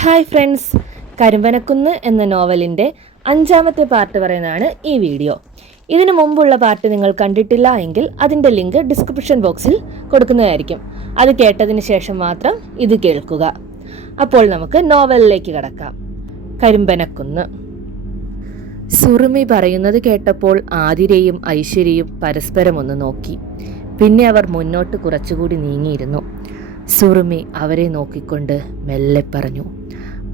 Hi friends, Karimpanakkunnu എന്ന നോവലിൻ്റെ 5ാമത്തെ part പറയുന്നതാണ് ഈ വീഡിയോ. ഇതിനു മുമ്പുള്ള പാർട്ട് നിങ്ങൾ കണ്ടിട്ടില്ല എങ്കിൽ അതിൻ്റെ ലിങ്ക് ഡിസ്ക്രിപ്ഷൻ ബോക്സിൽ കൊടുക്കുന്നതായിരിക്കും. അത് കേട്ടതിന് ശേഷം മാത്രം ഇത് കേൾക്കുക. അപ്പോൾ നമുക്ക് നോവലിലേക്ക് കടക്കാം. കരിമ്പനക്കുന്ന്. സുറുമി പറയുന്നത് കേട്ടപ്പോൾ ആതിരയും ഐശ്വര്യയും പരസ്പരം ഒന്ന് നോക്കി. പിന്നെ അവർ മുന്നോട്ട് കുറച്ചുകൂടി നീങ്ങിയിരുന്നു. സുറുമി അവരെ നോക്കിക്കൊണ്ട് മെല്ലെ പറഞ്ഞു,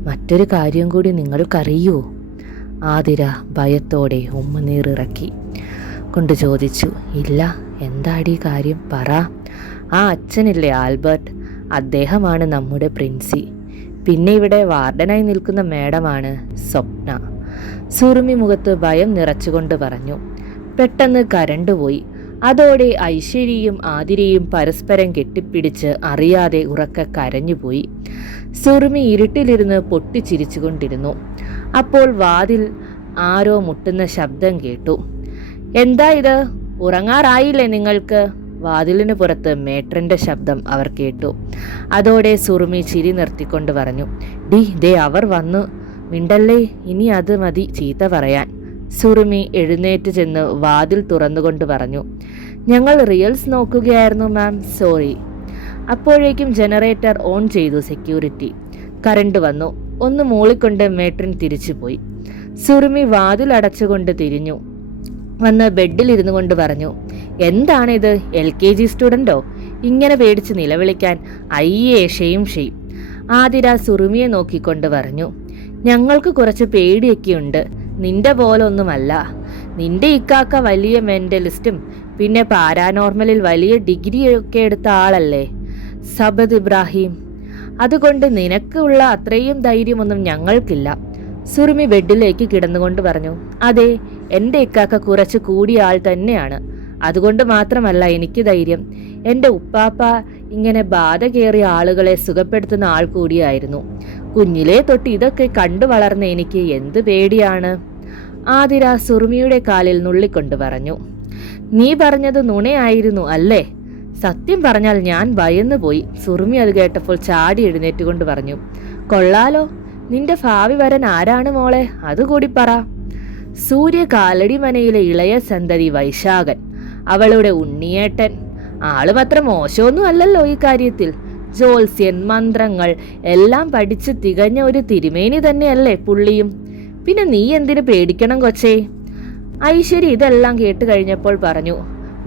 മറ്റൊരു കാര്യം കൂടി നിങ്ങൾക്കറിയോ? ആതിര ഭയത്തോടെ ഉമ്മനീറിറക്കി കൊണ്ട് ചോദിച്ചു. ഇല്ല, എന്താടി കാര്യം, പറ. ആ അച്ഛനില്ലേ ആൽബർട്ട്, അദ്ദേഹമാണ് നമ്മുടെ പ്രിൻസി. പിന്നെ ഇവിടെ വാർഡനായി നിൽക്കുന്ന മേഡമാണ് സ്വപ്ന. സുറുമി മുഖത്ത് ഭയം നിറച്ചുകൊണ്ട് പറഞ്ഞു. പെട്ടെന്ന് കരണ്ട് പോയി. അതോടെ ഐശ്വര്യയും ആതിരയും പരസ്പരം കെട്ടിപ്പിടിച്ച് അറിയാതെ ഉറക്കെ കരഞ്ഞുപോയി. സുറുമി ഇരുട്ടിലിരുന്ന് പൊട്ടിച്ചിരിച്ചുകൊണ്ടിരുന്നു. അപ്പോൾ വാതിൽ ആരോ മുട്ടുന്ന ശബ്ദം കേട്ടു. എന്താ ഇത്, ഉറങ്ങാറായില്ലേ നിങ്ങൾക്ക്? വാതിലിന് പുറത്ത് മേട്രന്റെ ശബ്ദം അവർ കേട്ടു. അതോടെ സുറുമി ചിരി നിർത്തിക്കൊണ്ട് പറഞ്ഞു, ദേ അവർ വന്നു, മിണ്ടല്ലേ, ഇനി അത് മതി ചീത്ത പറയാൻ. സുറുമി എഴുന്നേറ്റ് ചെന്ന് വാതിൽ തുറന്നുകൊണ്ട് പറഞ്ഞു, ഞങ്ങൾ റിയൽസ് നോക്കുകയായിരുന്നു മാം, സോറി. അപ്പോഴേക്കും ജനറേറ്റർ ഓൺ ചെയ്തു സെക്യൂരിറ്റി. കറണ്ട് വന്നു. ഒന്ന് മൂളിക്കൊണ്ട് മേട്രൻ തിരിച്ചുപോയി. സുറുമി വാതിൽ അടച്ചുകൊണ്ട് തിരിഞ്ഞു വന്ന് ബെഡിലിരുന്നു കൊണ്ട് പറഞ്ഞു, എന്താണിത്, LKG സ്റ്റുഡൻറ്റോ? ഇങ്ങനെ പേടിച്ച് നിലവിളിക്കാൻ? അയ്യേ, ഷെയിം. ആതിര സുറുമിയെ നോക്കിക്കൊണ്ട് പറഞ്ഞു, ഞങ്ങൾക്ക് കുറച്ച് പേടിയൊക്കെയുണ്ട്, നിന്റെ പോലെ ഒന്നുമല്ല. നിന്റെ ഇക്കാക്ക വലിയ മെന്റലിസ്റ്റും പിന്നെ പാരാനോർമലിൽ വലിയ ഡിഗ്രിയൊക്കെ എടുത്ത ആളല്ലേ, സബദ് ഇബ്രാഹിം. അതുകൊണ്ട് നിനക്കുള്ള അത്രയും ധൈര്യമൊന്നും ഞങ്ങൾക്കില്ല. സുറുമി ബെഡിലേക്ക് കിടന്നുകൊണ്ട് പറഞ്ഞു, അതെ, എൻ്റെ ഇക്കാക്ക കുറച്ച് കൂടിയ ആൾ തന്നെയാണ്. അതുകൊണ്ട് മാത്രമല്ല എനിക്ക് ധൈര്യം. എൻ്റെ ഉപ്പാപ്പ ഇങ്ങനെ ബാധ കയറിയ ആളുകളെ സുഖപ്പെടുത്തുന്ന ആൾ കൂടിയായിരുന്നു. കുഞ്ഞിലേ തൊട്ട് ഇതൊക്കെ കണ്ടു വളർന്ന എനിക്ക് എന്ത് പേടിയാണ്. ആതിര സുറുമിയുടെ കാലിൽ നുള്ളിക്കൊണ്ട് പറഞ്ഞു, നീ പറഞ്ഞത് നുണയായിരുന്നു അല്ലേ? സത്യം പറഞ്ഞാൽ ഞാൻ ഭയന്നു പോയി. സുറുമി അത് കേട്ടപ്പോൾ ചാടി എഴുന്നേറ്റുകൊണ്ട് പറഞ്ഞു, കൊള്ളാലോ, നിന്റെ ഭാവി വരൻ ആരാണ് മോളെ, അതുകൂടി പറ. സൂര്യ കാലടി മനയിലെ ഇളയ സന്തതി വൈശാഖൻ, അവളുടെ ഉണ്ണിയേട്ടൻ. ആളും അത്ര മോശമൊന്നും അല്ലല്ലോ ഈ കാര്യത്തിൽ. ജോത്സ്യൻ, മന്ത്രങ്ങൾ എല്ലാം പഠിച്ച് തികഞ്ഞ ഒരു തിരുമേനി തന്നെയല്ലേ പുള്ളിയും. പിന്നെ നീ എന്തിനു പേടിക്കണം കൊച്ചേ? ഐശ്വര്യ ഇതെല്ലാം കേട്ട് കഴിഞ്ഞപ്പോൾ പറഞ്ഞു,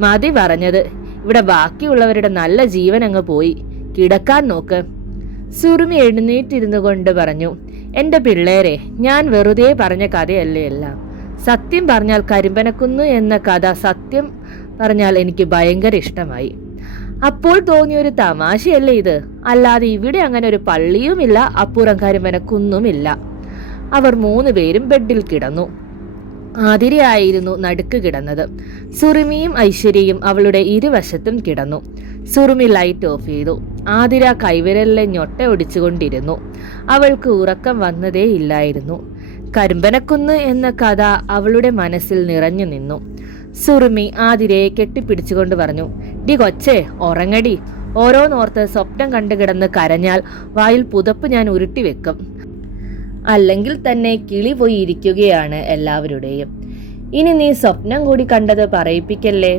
മതി പറഞ്ഞത്, ഇവിടെ ബാക്കിയുള്ളവരുടെ നല്ല ജീവൻ അങ്ങ് പോയി, കിടക്കാൻ നോക്ക്. സുറുമി എഴുന്നേറ്റിരുന്നു കൊണ്ട് പറഞ്ഞു, എൻ്റെ പിള്ളേരെ, ഞാൻ വെറുതെ പറഞ്ഞ കഥയല്ലേ എല്ലാം. സത്യം പറഞ്ഞാൽ കരിമ്പനക്കുന്ന് എന്ന കഥ സത്യം പറഞ്ഞാൽ എനിക്ക് ഭയങ്കര ഇഷ്ടമായി. അപ്പോൾ തോന്നിയൊരു തമാശയല്ലേ ഇത്, അല്ലാതെ ഇവിടെ അങ്ങനെ ഒരു പള്ളിയുമില്ല, അപ്പുറം കരിമ്പനക്കുന്നുമില്ല. അവർ 3 പേരും ബെഡിൽ കിടന്നു. ആതിരയായിരുന്നു നടുക്ക് കിടന്നത്. സുറുമിയും ഐശ്വര്യയും അവളുടെ ഇരുവശത്തും കിടന്നു. സുറുമി ലൈറ്റ് ഓഫ് ചെയ്തു. ആതിര കൈവിരലിലെ ഞൊട്ട ഒടിച്ചുകൊണ്ടിരുന്നു. അവൾക്ക് ഉറക്കം വന്നതേ ഇല്ലായിരുന്നു. കരിമ്പനക്കുന്ന് എന്ന കഥ അവളുടെ മനസ്സിൽ നിറഞ്ഞു നിന്നു. സുറുമി ആതിരയെ കെട്ടിപ്പിടിച്ചുകൊണ്ട് പറഞ്ഞു, ഡി കൊച്ചേ, ഉറങ്ങടി. ഓരോന്നോർത്ത് സ്വപ്നം കണ്ടു കിടന്ന് കരഞ്ഞാൽ വായിൽ പുതപ്പ് ഞാൻ ഉരുട്ടി വെക്കും. അല്ലെങ്കിൽ തന്നെ കിളി പോയി ഇരിക്കുകയാണ് എല്ലാവരുടെയും. ഇനി നീ സ്വപ്നം കൂടി കണ്ടത് പറയിപ്പിക്കല്ലേ.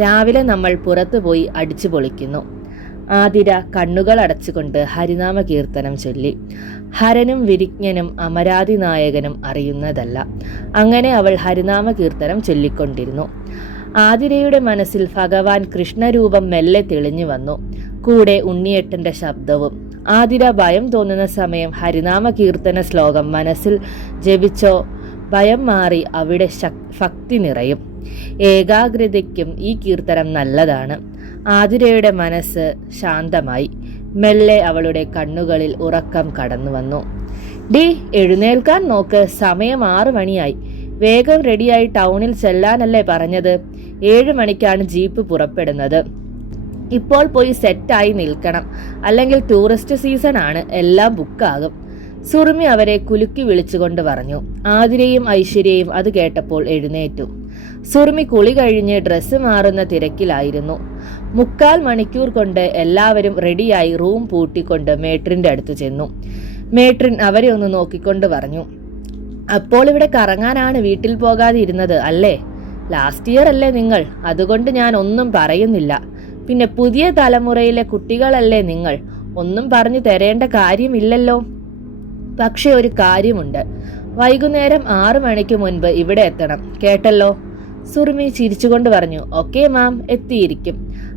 രാവിലെ നമ്മൾ പുറത്തു പോയി അടിച്ചു പൊളിക്കുന്നു. ആതിര കണ്ണുകൾ അടച്ചുകൊണ്ട് ഹരിനാമ കീർത്തനം ചൊല്ലി. ഹരനും വിരിജ്ഞനും അമരാതി നായകനും അറിയുന്നതല്ല. അങ്ങനെ അവൾ ഹരിനാമ കീർത്തനം ചൊല്ലിക്കൊണ്ടിരുന്നു. ആതിരയുടെ മനസ്സിൽ ഭഗവാൻ കൃഷ്ണരൂപം മെല്ലെ തെളിഞ്ഞു വന്നു, കൂടെ ഉണ്ണിയേട്ടന്റെ ശബ്ദവും. ആതിര ഭയം തോന്നുന്ന സമയം ഹരിനാമ കീർത്തന ശ്ലോകം മനസ്സിൽ ജപിച്ചോ ഭയം മാറി അവിടെ ഭക്തി നിറയും. ഏകാഗ്രതയ്ക്കും ഈ കീർത്തനം നല്ലതാണ്. ആതിരയുടെ മനസ്സ് ശാന്തമായി. മെല്ലെ അവളുടെ കണ്ണുകളിൽ ഉറക്കം കടന്നു വന്നു. ഡി, എഴുന്നേൽക്കാൻ നോക്ക്, സമയം 6 മണിയായി. വേഗം റെഡിയായി ടൗണിൽ ചെല്ലാനല്ലേ പറഞ്ഞത്? 7 മണിക്കാണ് ജീപ്പ് പുറപ്പെടുന്നത്. ഇപ്പോൾ പോയി സെറ്റായി നിൽക്കണം, അല്ലെങ്കിൽ ടൂറിസ്റ്റ് സീസൺ ആണ്, എല്ലാം ബുക്കാകും. സുറുമി അവരെ കുലുക്കി വിളിച്ചുകൊണ്ട് പറഞ്ഞു. ആതിരയും ഐശ്വര്യയും അത് കേട്ടപ്പോൾ എഴുന്നേറ്റു. സുറുമി കുളി കഴിഞ്ഞ് ഡ്രസ്സ് മാറുന്ന തിരക്കിലായിരുന്നു. 3/4 മണിക്കൂർ കൊണ്ട് എല്ലാവരും റെഡിയായി റൂം പൂട്ടിക്കൊണ്ട് മേട്രിന്റെ അടുത്ത് ചെന്നു. മേട്രിൻ അവരെ ഒന്ന് നോക്കിക്കൊണ്ട് പറഞ്ഞു. അപ്പോൾ ഇവിടെ കറങ്ങാനാണ് വീട്ടിൽ പോകാതെ ഇരുന്നത് അല്ലേ? ലാസ്റ്റ് ഇയർ അല്ലേ നിങ്ങൾ, അതുകൊണ്ട് ഞാൻ ഒന്നും പറയുന്നില്ല. പിന്നെ പുതിയ തലമുറയിലെ കുട്ടികളല്ലേ നിങ്ങൾ, ഒന്നും പറഞ്ഞു തരേണ്ട കാര്യമില്ലല്ലോ. പക്ഷെ ഒരു കാര്യമുണ്ട്, വൈകുന്നേരം 6 മണിക്ക് മുൻപ് ഇവിടെ എത്തണം, കേട്ടല്ലോ? സുറുമി ചിരിച്ചുകൊണ്ട് പറഞ്ഞു. ഓക്കെ മാം, എത്തിയിരിക്കും.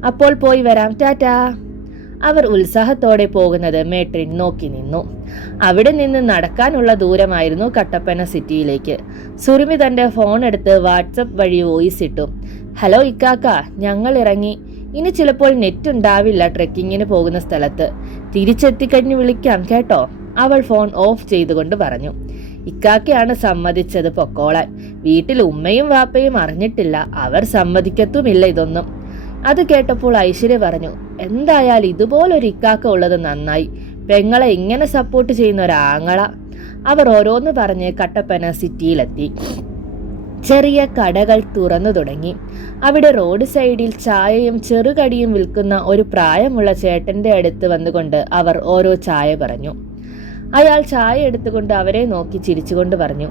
അപ്പോൾ പോയി വരാം, ടാറ്റാ. അവർ ഉത്സാഹത്തോടെ പോകുന്നത് മേട്രിൻ നോക്കി നിന്നു. അവിടെ നിന്ന് നടക്കാനുള്ള ദൂരമായിരുന്നു കട്ടപ്പന സിറ്റിയിലേക്ക്. സുറുമി തന്റെ ഫോൺ എടുത്ത് വാട്സപ്പ് വഴി വോയിസ് ഇട്ടു. ഹലോ ഇക്കാക്ക, ഞങ്ങൾ ഇറങ്ങി. ഇനി ചിലപ്പോൾ നെറ്റ് ഉണ്ടാവില്ല ട്രെക്കിങ്ങിന് പോകുന്ന സ്ഥലത്ത്. തിരിച്ചെത്തിക്കഴിഞ്ഞ് വിളിക്കാം കേട്ടോ. അവൾ ഫോൺ ഓഫ് ചെയ്തുകൊണ്ട് പറഞ്ഞു. ഇക്കാക്കയാണ് സമ്മതിച്ചത് പൊക്കോളാൻ. വീട്ടിൽ ഉമ്മയും വാപ്പയും അറിഞ്ഞിട്ടില്ല, അവർ സമ്മതിക്കത്തുമില്ല ഇതൊന്നും. അത് കേട്ടപ്പോൾ ഐശ്വര്യ പറഞ്ഞു, എന്തായാലും ഇതുപോലൊരു ഇക്കാക്ക ഉള്ളത് നന്നായി. പെങ്ങളെ ഇങ്ങനെ സപ്പോർട്ട് ചെയ്യുന്ന ഒരാങ്ങള. അവർ ഓരോന്ന് പറഞ്ഞ് കട്ടപ്പന സിറ്റിയിലെത്തി. ചെറിയ കടകൾ തുറന്നു തുടങ്ങി. അവിടെ റോഡ് സൈഡിൽ ചായയും ചെറുകടിയും വിൽക്കുന്ന ഒരു പ്രായമുള്ള ചേട്ടന്റെ അടുത്ത് വന്നുകൊണ്ട് അവർ ഓരോ ചായ പറഞ്ഞു. അയാൾ ചായ എടുത്തുകൊണ്ട് അവരെ നോക്കി ചിരിച്ചുകൊണ്ട് പറഞ്ഞു,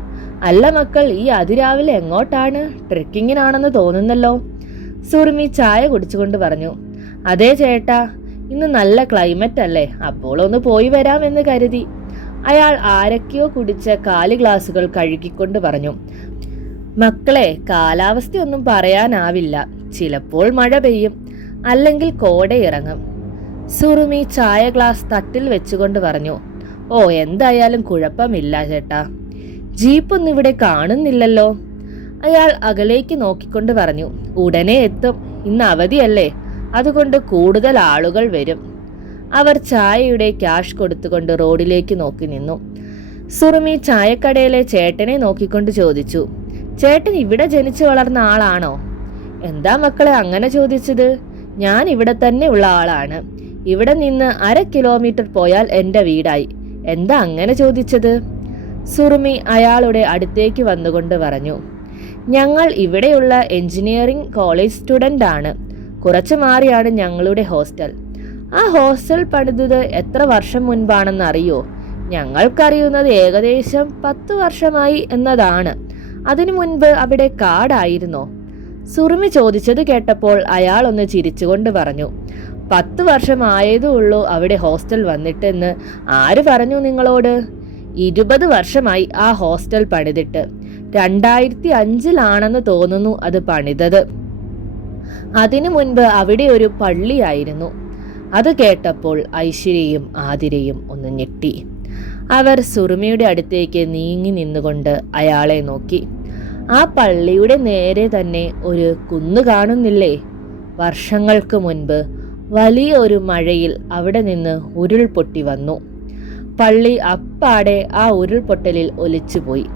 അല്ല മക്കൾ, ഈ അതിരാവിലെ എങ്ങോട്ടാണ്? ട്രെക്കിങ്ങിനാണെന്ന് തോന്നുന്നല്ലോ. സുറുമി ചായ കുടിച്ചുകൊണ്ട് പറഞ്ഞു, അതെ ചേട്ടാ, ഇന്ന് നല്ല ക്ലൈമറ്റ് അല്ലേ, അപ്പോൾ ഒന്ന് പോയി വരാമെന്ന് കരുതി. അയാൾ ആരൊക്കെയോ കുടിച്ച കാലി ഗ്ലാസുകൾ കഴുകിക്കൊണ്ട് പറഞ്ഞു, മക്കളെ, കാലാവസ്ഥയൊന്നും പറയാനാവില്ല. ചിലപ്പോൾ മഴ പെയ്യും, അല്ലെങ്കിൽ കോട ഇറങ്ങും. സുറുമി ചായ ഗ്ലാസ് തട്ടിൽ വെച്ചുകൊണ്ട് പറഞ്ഞു, ഓ എന്തായാലും കുഴപ്പമില്ല ചേട്ടാ. ജീപ്പൊന്നും ഇവിടെ കാണുന്നില്ലല്ലോ. അയാൾ അകലേക്ക് നോക്കിക്കൊണ്ട് പറഞ്ഞു, ഉടനെ എത്തും, ഇന്ന് അവധിയല്ലേ, അതുകൊണ്ട് കൂടുതൽ ആളുകൾ വരും. അവർ ചായയുടെ ക്യാഷ് കൊടുത്തുകൊണ്ട് റോഡിലേക്ക് നോക്കി നിന്നു. സുറുമി ചായക്കടയിലെ ചേട്ടനെ നോക്കിക്കൊണ്ട് ചോദിച്ചു, ചേട്ടൻ ഇവിടെ ജനിച്ചു വളർന്ന ആളാണോ? എന്താ മക്കളെ അങ്ങനെ ചോദിച്ചത്? ഞാൻ ഇവിടെ തന്നെ ഉള്ള ആളാണ്. ഇവിടെ നിന്ന് 1/2 കിലോമീറ്റർ പോയാൽ എൻ്റെ വീടായി. എന്താ അങ്ങനെ ചോദിച്ചത്? സുറുമി അയാളുടെ അടുത്തേക്ക് വന്നുകൊണ്ട് പറഞ്ഞു, ഞങ്ങൾ ഇവിടെയുള്ള എഞ്ചിനീയറിംഗ് കോളേജ് സ്റ്റുഡൻ്റ് ആണ്. കുറച്ചു മാറിയാണ് ഞങ്ങളുടെ ഹോസ്റ്റൽ. ആ ഹോസ്റ്റൽ പണിതത് എത്ര വർഷം മുൻപാണെന്ന് അറിയോ? ഞങ്ങൾക്കറിയുന്നത് ഏകദേശം 10 വർഷമായി എന്നതാണ്. അതിനു മുൻപ് അവിടെ കാടായിരുന്നോ? സുറുമി ചോദിച്ചത് കേട്ടപ്പോൾ അയാൾ ഒന്ന് ചിരിച്ചുകൊണ്ട് പറഞ്ഞു, 10 വർഷമായതുള്ളൂ അവിടെ ഹോസ്റ്റൽ വന്നിട്ടെന്ന്. ആര് പറഞ്ഞു നിങ്ങളോട്? 20 വർഷമായി ആ ഹോസ്റ്റൽ പണിതിട്ട്. 2005-ലാണെന്ന് തോന്നുന്നു അത് പണിതത്. അതിനു മുൻപ് അവിടെ ഒരു പള്ളിയായിരുന്നു. അത് കേട്ടപ്പോൾ ഐശ്വര്യയും ആതിരയും ഒന്ന് ഞെട്ടി. അവർ സുറുമിയുടെ അടുത്തേക്ക് നീങ്ങി നിന്നുകൊണ്ട് അയാളെ നോക്കി. ആ പള്ളിയുടെ നേരെ തന്നെ ഒരു കുന്ന് കാണുന്നില്ലേ? വർഷങ്ങൾക്ക് മുൻപ് വലിയ ഒരു മഴയിൽ അവിടെ നിന്ന് ഉരുൾപൊട്ടി വന്നു. പള്ളി അപ്പാടെ ആ ഉരുൾപൊട്ടലിൽ ഒലിച്ചുപോയി.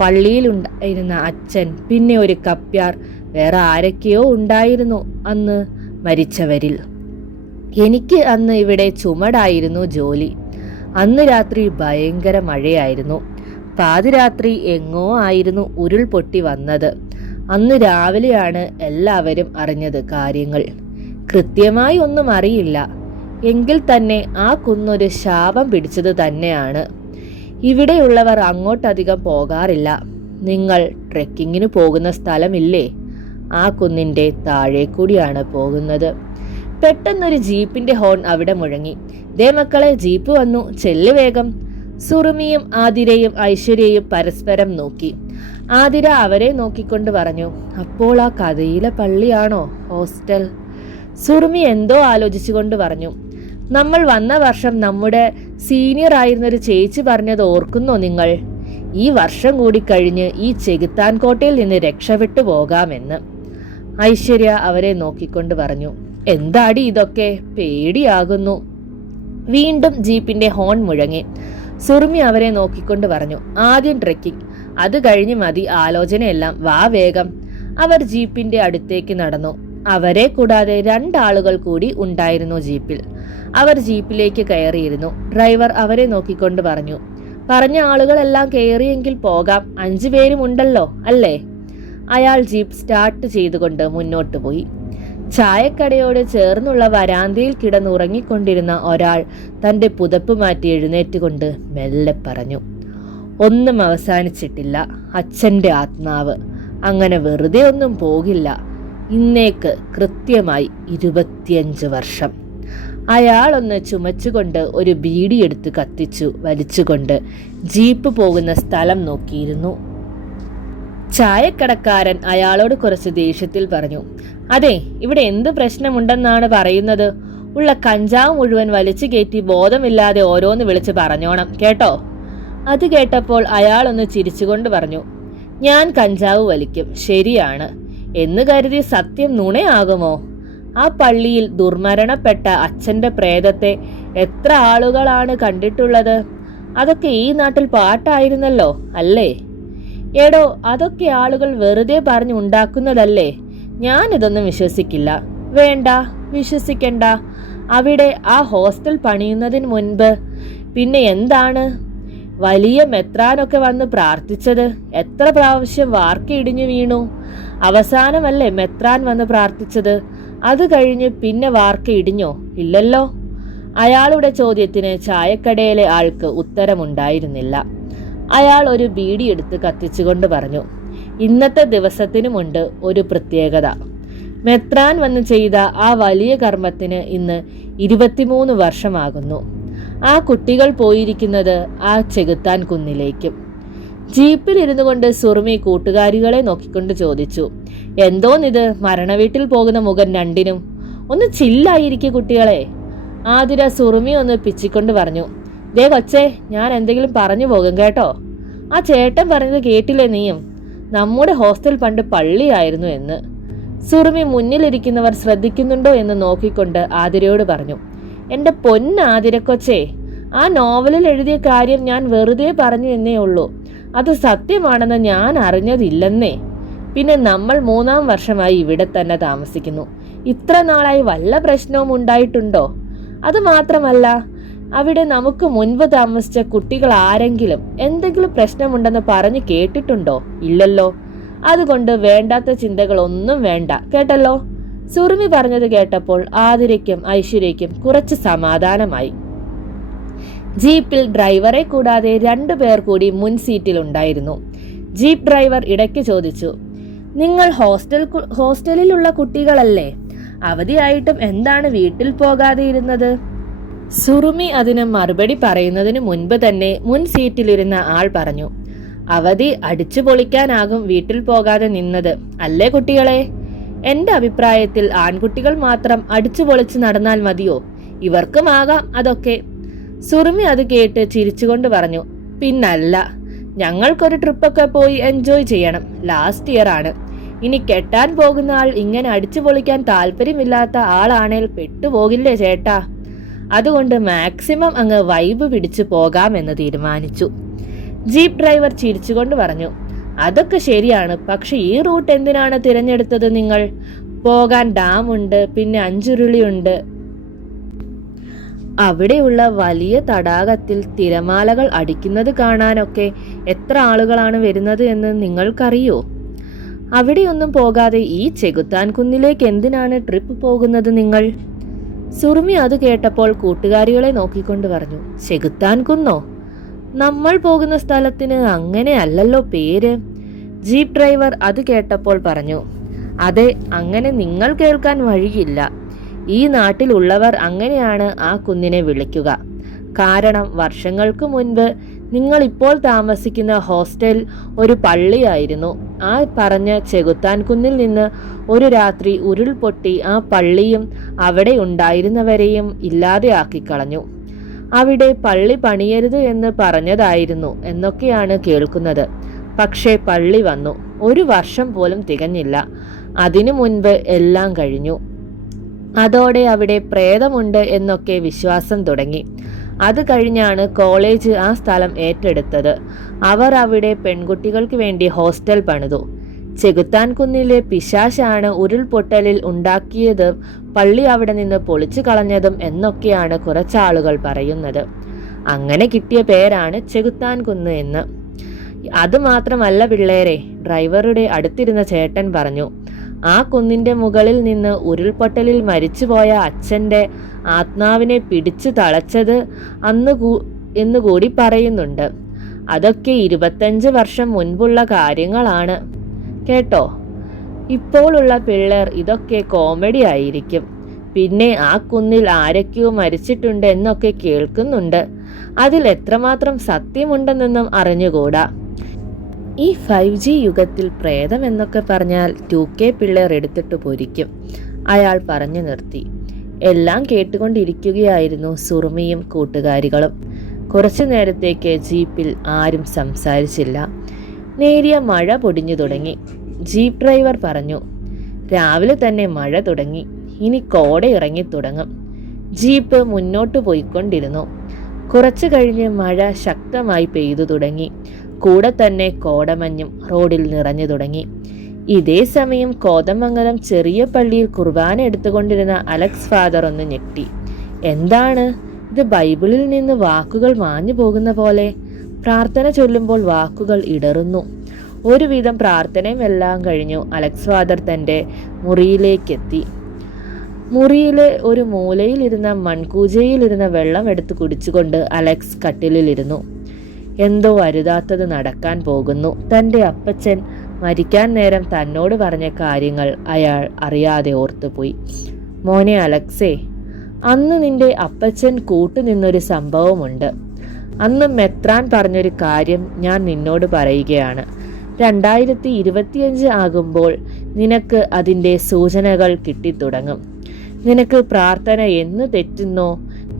പള്ളിയിലുണ്ടായിരുന്ന അച്ഛൻ, പിന്നെ ഒരു കപ്പ്യാർ, വേറെ ആരൊക്കെയോ ഉണ്ടായിരുന്നു അന്ന് മരിച്ചവരിൽ. എനിക്ക് അന്ന് ഇവിടെ ചുമടായിരുന്നു ജോലി. അന്ന് രാത്രി ഭയങ്കര മഴയായിരുന്നു. പാതിരാത്രി എങ്ങോ ആയിരുന്നു ഉരുൾപൊട്ടി വന്നത്. അന്ന് രാവിലെയാണ് എല്ലാവരും അറിഞ്ഞത് കാര്യങ്ങൾ. കൃത്യമായി ഒന്നും അറിയില്ല, എങ്കിൽ തന്നെ ആ കുന്നൊരു ശാപം പിടിച്ചത് തന്നെയാണ്. ഇവിടെയുള്ളവർ അങ്ങോട്ടധികം പോകാറില്ല. നിങ്ങൾ ട്രെക്കിങ്ങിന് പോകുന്ന സ്ഥലമില്ലേ? ആ കുന്നിൻ്റെ താഴെ കൂടിയാണ് പോകുന്നത്. പെട്ടെന്നൊരു ജീപ്പിന്റെ ഹോൺ അവിടെ മുഴങ്ങി. ദേ മക്കളെ, ജീപ്പ് വന്നു, ചെല്ല് വേഗം. സുറുമിയും ആതിരയും ഐശ്വര്യയും പരസ്പരം നോക്കി. ആതിര അവരെ നോക്കിക്കൊണ്ട് പറഞ്ഞു, അപ്പോൾ ആ കഥയിലെ പള്ളിയാണോ ഹോസ്റ്റൽ? സുറുമി എന്തോ ആലോചിച്ചുകൊണ്ട് പറഞ്ഞു, നമ്മൾ വന്ന വർഷം നമ്മുടെ സീനിയർ ആയിരുന്നൊരു ചേച്ചി പറഞ്ഞത് ഓർക്കുന്നോ നിങ്ങൾ? ഈ വർഷം കൂടി കഴിഞ്ഞ് ഈ ചെകുത്താൻ കോട്ടയിൽ നിന്ന് രക്ഷപ്പെട്ടു പോകാമെന്ന്. ഐശ്വര്യ അവരെ നോക്കിക്കൊണ്ട് പറഞ്ഞു, എന്താടി ഇതൊക്കെ, പേടിയാകുന്നു. വീണ്ടും ജീപ്പിന്റെ ഹോൺ മുഴങ്ങി. സുറുമി അവരെ നോക്കിക്കൊണ്ട് പറഞ്ഞു, ആദ്യം ട്രെക്കിംഗ്, അത് കഴിഞ്ഞ് മതി ആലോചനയെല്ലാം, വാ വേഗം. അവർ ജീപ്പിന്റെ അടുത്തേക്ക് നടന്നു. അവരെ കൂടാതെ 2 ആളുകൾ കൂടി ഉണ്ടായിരുന്നു ജീപ്പിൽ. അവർ ജീപ്പിലേക്ക് കയറിയിരുന്നു. ഡ്രൈവർ അവരെ നോക്കിക്കൊണ്ട് പറഞ്ഞു, പറഞ്ഞ ആളുകളെല്ലാം കയറിയെങ്കിൽ പോകാം, 5 പേരും ഉണ്ടല്ലോ അല്ലേ? അയാൾ ജീപ്പ് സ്റ്റാർട്ട് ചെയ്തുകൊണ്ട് മുന്നോട്ട് പോയി. ചായക്കടയോട് ചേർന്നുള്ള വരാന്തയിൽ കിടന്നുറങ്ങിക്കൊണ്ടിരുന്ന ഒരാൾ തൻ്റെ പുതപ്പ് മാറ്റി എഴുന്നേറ്റുകൊണ്ട് മെല്ലെ പറഞ്ഞു, ഒന്നും അവസാനിച്ചിട്ടില്ല. അച്ഛൻ്റെ ആത്മാവ് അങ്ങനെ വെറുതെ ഒന്നും പോകില്ല. ഇന്നേക്ക് കൃത്യമായി 25 വർഷം. അയാളൊന്ന് ചുമച്ചുകൊണ്ട് ഒരു ബീഡിയെടുത്ത് കത്തിച്ചു വലിച്ചുകൊണ്ട് ജീപ്പ് പോകുന്ന സ്ഥലം നോക്കിയിരുന്നു. ചായക്കടക്കാരൻ അയാളോട് കുറച്ച് ദേഷ്യത്തിൽ പറഞ്ഞു, അതെ, ഇവിടെ എന്ത് പ്രശ്നമുണ്ടെന്നാണ് പറയുന്നത്? ഉള്ള കഞ്ചാവ് മുഴുവൻ വലിച്ചു കയറ്റി ബോധമില്ലാതെ ഓരോന്ന് വിളിച്ച് പറഞ്ഞോണം കേട്ടോ. അത് കേട്ടപ്പോൾ അയാളൊന്ന് ചിരിച്ചുകൊണ്ട് പറഞ്ഞു, ഞാൻ കഞ്ചാവ് വലിക്കും, ശരിയാണ് എന്ന് കരുതി സത്യം നുണയാകുമോ? ആ പള്ളിയിൽ ദുർമരണപ്പെട്ട അച്ഛൻ്റെ പ്രേതത്തെ എത്ര ആളുകളാണ് കണ്ടിട്ടുള്ളത്? അതൊക്കെ ഈ നാട്ടിൽ പാട്ടായിരുന്നല്ലോ അല്ലേ? എടോ, അതൊക്കെ ആളുകൾ വെറുതെ പറഞ്ഞു ഉണ്ടാക്കുന്നതല്ലേ. ഞാനിതൊന്നും വിശ്വസിക്കില്ല. വേണ്ട, വിശ്വസിക്കണ്ട. അവിടെ ആ ഹോസ്റ്റൽ പണിയുന്നതിന് മുൻപ് പിന്നെ എന്താണ് വലിയ മെത്രാനൊക്കെ വന്ന് പ്രാർത്ഥിച്ചത്? എത്ര പ്രാവശ്യം വാർക്ക ഇടിഞ്ഞു വീണു. അവസാനമല്ലേ മെത്രാൻ വന്ന് പ്രാർത്ഥിച്ചത്? അത് കഴിഞ്ഞ് പിന്നെ വാർക്ക ഇടിഞ്ഞോ? ഇല്ലല്ലോ. അയാളുടെ ചോദ്യത്തിന് ചായക്കടയിലെ ആൾക്ക് ഉത്തരമുണ്ടായിരുന്നില്ല. അയാൾ ഒരു ബീഡി എടുത്ത് കത്തിച്ചുകൊണ്ട് പറഞ്ഞു, ഇന്നത്തെ ദിവസത്തിനുമുണ്ട് ഒരു പ്രത്യേകത. മെത്രാൻ വന്ന് ചെയ്ത ആ വലിയ കർമ്മത്തിന് ഇന്ന് 23 വർഷമാകുന്നു. ആ കുട്ടികൾ പോയിരിക്കുന്നത് ആ ചെകുത്താൻ കുന്നിലേക്കും. ജീപ്പിൽ ഇരുന്നു കൊണ്ട് സുറുമി കൂട്ടുകാരികളെ നോക്കിക്കൊണ്ട് ചോദിച്ചു, എന്തോന്നിത് മരണവീട്ടിൽ പോകുന്ന മുഖം രണ്ടിനും? ഒന്ന് ചില്ലായിരിക്കും കുട്ടികളെ. ആതിര സുറുമി ഒന്ന് പിച്ചിക്കൊണ്ട് പറഞ്ഞു, ദേ കൊച്ചേ, ഞാൻ എന്തെങ്കിലും പറഞ്ഞു പോകും കേട്ടോ. ആ ചേട്ടൻ പറഞ്ഞത് കേട്ടില്ലേ നീയും? നമ്മുടെ ഹോസ്റ്റൽ പണ്ട് പള്ളിയായിരുന്നു എന്ന്. സുറുമി മുന്നിലിരിക്കുന്നവർ ശ്രദ്ധിക്കുന്നുണ്ടോ എന്ന് നോക്കിക്കൊണ്ട് ആതിരയോട് പറഞ്ഞു, എൻ്റെ പൊന്നാതിരക്കൊച്ചേ, ആ നോവലിൽ എഴുതിയ കാര്യം ഞാൻ വെറുതെ പറഞ്ഞു എന്നേ ഉള്ളൂ. അത് സത്യമാണെന്ന് ഞാൻ അറിഞ്ഞതില്ലെന്നേ. പിന്നെ നമ്മൾ 3-ാം വർഷമായി ഇവിടെ തന്നെ താമസിക്കുന്നു. ഇത്ര നാളായി വല്ല പ്രശ്നവും ഉണ്ടായിട്ടുണ്ടോ? അത് മാത്രമല്ല, അവിടെ നമുക്ക് മുൻപ് താമസിച്ച കുട്ടികൾ ആരെങ്കിലും എന്തെങ്കിലും പ്രശ്നമുണ്ടെന്ന് പറഞ്ഞു കേട്ടിട്ടുണ്ടോ? ഇല്ലല്ലോ. അതുകൊണ്ട് വേണ്ടാത്ത ചിന്തകളൊന്നും വേണ്ട കേട്ടല്ലോ. സുറുമി പറഞ്ഞത് കേട്ടപ്പോൾ ആതിരയ്ക്കും ഐശ്വര്യയ്ക്കും കുറച്ച് സമാധാനമായി. ജീപ്പിൽ ഡ്രൈവറെ കൂടാതെ 2 പേർ കൂടി മുൻ സീറ്റിലുണ്ടായിരുന്നു. ജീപ്പ് ഡ്രൈവർ ഇടയ്ക്ക് ചോദിച്ചു, നിങ്ങൾ ഹോസ്റ്റലിലുള്ള കുട്ടികളല്ലേ? അവധിയായിട്ടും എന്താണ് വീട്ടിൽ പോകാതെ ഇരുന്നത്? സുറുമി അതിന് മറുപടി പറയുന്നതിന് മുൻപ് തന്നെ മുൻ സീറ്റിലിരുന്ന ആൾ പറഞ്ഞു, അവധി അടിച്ചു പൊളിക്കാനാകും വീട്ടിൽ പോകാതെ നിന്നത് അല്ലേ കുട്ടികളെ? എന്റെ അഭിപ്രായത്തിൽ ആൺകുട്ടികൾ മാത്രം അടിച്ചു പൊളിച്ച് നടന്നാൽ മതിയോ? ഇവർക്കുമാകാം അതൊക്കെ. സുറുമി അത് കേട്ട് ചിരിച്ചുകൊണ്ട് പറഞ്ഞു, പിന്നല്ല, ഞങ്ങൾക്കൊരു ട്രിപ്പൊക്കെ പോയി എൻജോയ് ചെയ്യണം. ലാസ്റ്റ് ഇയർ ആണ്. ഇനി കെട്ടാൻ പോകുന്ന ആൾ ഇങ്ങനെ അടിച്ചു പൊളിക്കാൻ താല്പര്യമില്ലാത്ത ആളാണേൽ പെട്ടുപോകില്ലേ ചേട്ടാ? അതുകൊണ്ട് മാക്സിമം അങ്ങ് വൈബ് പിടിച്ചു പോകാമെന്ന് തീരുമാനിച്ചു. ജീപ്പ് ഡ്രൈവർ ചിരിച്ചുകൊണ്ട് പറഞ്ഞു, അതൊക്കെ ശരിയാണ്. പക്ഷെ ഈ റൂട്ട് എന്തിനാണ് തിരഞ്ഞെടുത്തത് നിങ്ങൾ? പോകാൻ ഡാമുണ്ട്, പിന്നെ അഞ്ചുരുളിയുണ്ട്. അവിടെയുള്ള വലിയ തടാകത്തിൽ തിരമാലകൾ അടിക്കുന്നത് കാണാനൊക്കെ എത്ര ആളുകളാണ് വരുന്നത് എന്ന് നിങ്ങൾക്കറിയോ? അവിടെയൊന്നും പോകാതെ ഈ ചെകുത്താൻ കുന്നിലേക്ക് എന്തിനാണ് ട്രിപ്പ് പോകുന്നത് നിങ്ങൾ? സുറുമി അത് കേട്ടപ്പോൾ കൂട്ടുകാരികളെ നോക്കിക്കൊണ്ട് പറഞ്ഞു, ചെകുത്താൻ കുന്നോ? നമ്മൾ പോകുന്ന സ്ഥലത്തിന് അങ്ങനെ അല്ലല്ലോ പേര്. ജീപ്പ് ഡ്രൈവർ അത് കേട്ടപ്പോൾ പറഞ്ഞു, അതെ, അങ്ങനെ നിങ്ങൾ കേൾക്കാൻ വഴിയില്ല. ഈ നാട്ടിലുള്ളവർ അങ്ങനെയാണ് ആ കുന്നിനെ വിളിക്കുക. കാരണം വർഷങ്ങൾക്ക് മുൻപ് നിങ്ങൾ ഇപ്പോൾ താമസിക്കുന്ന ഹോസ്റ്റൽ ഒരു പള്ളിയായിരുന്നു. ആ പറഞ്ഞ ചെകുത്താൻ കുന്നിൽ നിന്ന് ഒരു രാത്രി ഉരുൾപൊട്ടി ആ പള്ളിയും അവിടെ ഉണ്ടായിരുന്നവരെയും ഇല്ലാതെയാക്കി കളഞ്ഞു. അവിടെ പള്ളി പണിയരുത് എന്ന് പറഞ്ഞതായിരുന്നു എന്നൊക്കെയാണ് കേൾക്കുന്നത്. പക്ഷേ പള്ളി വന്നു. 1 വർഷം പോലും തികഞ്ഞില്ല. അതിനു മുൻപ് എല്ലാം കഴിഞ്ഞു. അതോടെ അവിടെ പ്രേതമുണ്ട് എന്നൊക്കെ വിശ്വാസം തുടങ്ങി. അത് കഴിഞ്ഞാണ് കോളേജ് ആ സ്ഥലം ഏറ്റെടുത്തത്. അവർ അവിടെ പെൺകുട്ടികൾക്ക് വേണ്ടി ഹോസ്റ്റൽ പണിതു. ചെകുത്താൻ കുന്നിലെ പിശാശാണ് ഉരുൾപൊട്ടലിൽ ഉണ്ടാക്കിയത്, പള്ളി അവിടെ നിന്ന് പൊളിച്ചു കളഞ്ഞതും എന്നൊക്കെയാണ് കുറച്ചാളുകൾ പറയുന്നത്. അങ്ങനെ കിട്ടിയ പേരാണ് ചെകുത്താൻ കുന്ന് എന്ന്. അത് മാത്രമല്ല പിള്ളേരെ, ഡ്രൈവറുടെ അടുത്തിരുന്ന ചേട്ടൻ പറഞ്ഞു, ആ കുന്നിൻ്റെ മുകളിൽ നിന്ന് ഉരുൾപൊട്ടലിൽ മരിച്ചുപോയ അച്ഛൻ്റെ ആത്മാവിനെ പിടിച്ചു തളച്ചത് എന്നുകൂടി പറയുന്നുണ്ട്. അതൊക്കെ 25 വർഷം മുൻപുള്ള കാര്യങ്ങളാണ് കേട്ടോ. ഇപ്പോഴുള്ള പിള്ളേർ ഇതൊക്കെ കോമഡി ആയിരിക്കും. പിന്നെ ആ കുന്നിൽ ആരൊക്കെയോ മരിച്ചിട്ടുണ്ട് എന്നൊക്കെ കേൾക്കുന്നുണ്ട്. അതിൽ എത്രമാത്രം സത്യമുണ്ടെന്നൊന്നും അറിഞ്ഞുകൂടാ. ഈ 5G യുഗത്തിൽ പ്രേതം എന്നൊക്കെ പറഞ്ഞാൽ 2K പിള്ളേർ എടുത്തിട്ട് പൊരിക്കും, അയാൾ പറഞ്ഞു നിർത്തി. എല്ലാം കേട്ടുകൊണ്ടിരിക്കുകയായിരുന്നു സുറുമിയും കൂട്ടുകാരികളും. കുറച്ചു നേരത്തേക്ക് ജീപ്പിൽ ആരും സംസാരിച്ചില്ല. നേരിയ മഴ പൊടിഞ്ഞു തുടങ്ങി. ജീപ്പ് ഡ്രൈവർ പറഞ്ഞു, രാവിലെ തന്നെ മഴ തുടങ്ങി, ഇനി കോട ഇറങ്ങി തുടങ്ങും. ജീപ്പ് മുന്നോട്ട് പോയിക്കൊണ്ടിരുന്നു. കുറച്ചു കഴിഞ്ഞ് മഴ ശക്തമായി പെയ്തു തുടങ്ങി. കൂടെ തന്നെ കോടമഞ്ഞും റോഡിൽ നിറഞ്ഞു തുടങ്ങി. ഇതേ സമയം കോതമംഗലം ചെറിയ പള്ളിയിൽ കുർബാന എടുത്തുകൊണ്ടിരുന്ന അലക്സ് ഫാദർ ഒന്ന് ഞെട്ടി. എന്താണ് ഇത്? ബൈബിളിൽ നിന്ന് വാക്കുകൾ മാഞ്ഞു പോകുന്ന പോലെ. പ്രാർത്ഥന ചൊല്ലുമ്പോൾ വാക്കുകൾ ഇടറുന്നു. ഒരുവിധം പ്രാർത്ഥനയും എല്ലാം കഴിഞ്ഞു അലക്സ് ഫാദർ തൻ്റെ മുറിയിലേക്കെത്തി. മുറിയിലെ ഒരു മൂലയിലിരുന്ന മൺകൂജയിലിരുന്ന വെള്ളം എടുത്ത് കുടിച്ചുകൊണ്ട് അലക്സ് കട്ടിലിരുന്നു. എന്തോ അരുതാത്തത് നടക്കാൻ പോകുന്നു. തൻ്റെ അപ്പച്ചൻ മരിക്കാൻ നേരം തന്നോട് പറഞ്ഞ കാര്യങ്ങൾ അയാൾ അറിയാതെ ഓർത്തുപോയി. മോനെ അലക്സേ, അന്ന് നിന്റെ അപ്പച്ചൻ കൂട്ടുനിന്നൊരു സംഭവമുണ്ട്. അന്ന് മെത്രാൻ പറഞ്ഞൊരു കാര്യം ഞാൻ നിന്നോട് പറയുകയാണ്. 2025 ആകുമ്പോൾ നിനക്ക് അതിൻ്റെ സൂചനകൾ കിട്ടിത്തുടങ്ങും. നിനക്ക് പ്രാർത്ഥന എന്ന് തെറ്റുന്നോ,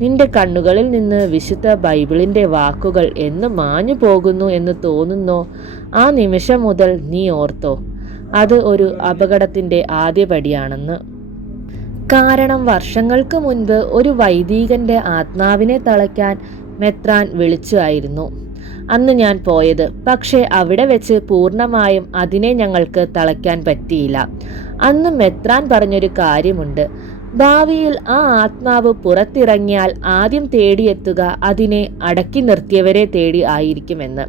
നിന്റെ കണ്ണുകളിൽ നിന്ന് വിശുദ്ധ ബൈബിളിൻ്റെ വാക്കുകൾ എന്ന് മാഞ്ഞു പോകുന്നു എന്ന് തോന്നുന്നോ, ആ നിമിഷം മുതൽ നീ ഓർത്തോ, അത് ഒരു അപകടത്തിൻ്റെ ആദ്യപടിയാണെന്ന്. കാരണം വർഷങ്ങൾക്ക് മുൻപ് ഒരു വൈദികന്റെ ആത്മാവിനെ തളയ്ക്കാൻ മെത്രാൻ വിളിച്ചായിരുന്നു അന്ന് ഞാൻ പോയത്. പക്ഷേ അവിടെ വെച്ച് പൂർണ്ണമായും അതിനെ ഞങ്ങൾക്ക് തളയ്ക്കാൻ പറ്റിയില്ല. അന്ന് മെത്രാൻ പറഞ്ഞൊരു കാര്യമുണ്ട്. ഭാവിയിൽ ആ ആത്മാവ് പുറത്തിറങ്ങിയാൽ ആദ്യം തേടിയെത്തുക അതിനെ അടക്കി നിർത്തിയവരെ തേടി ആയിരിക്കുമെന്ന്.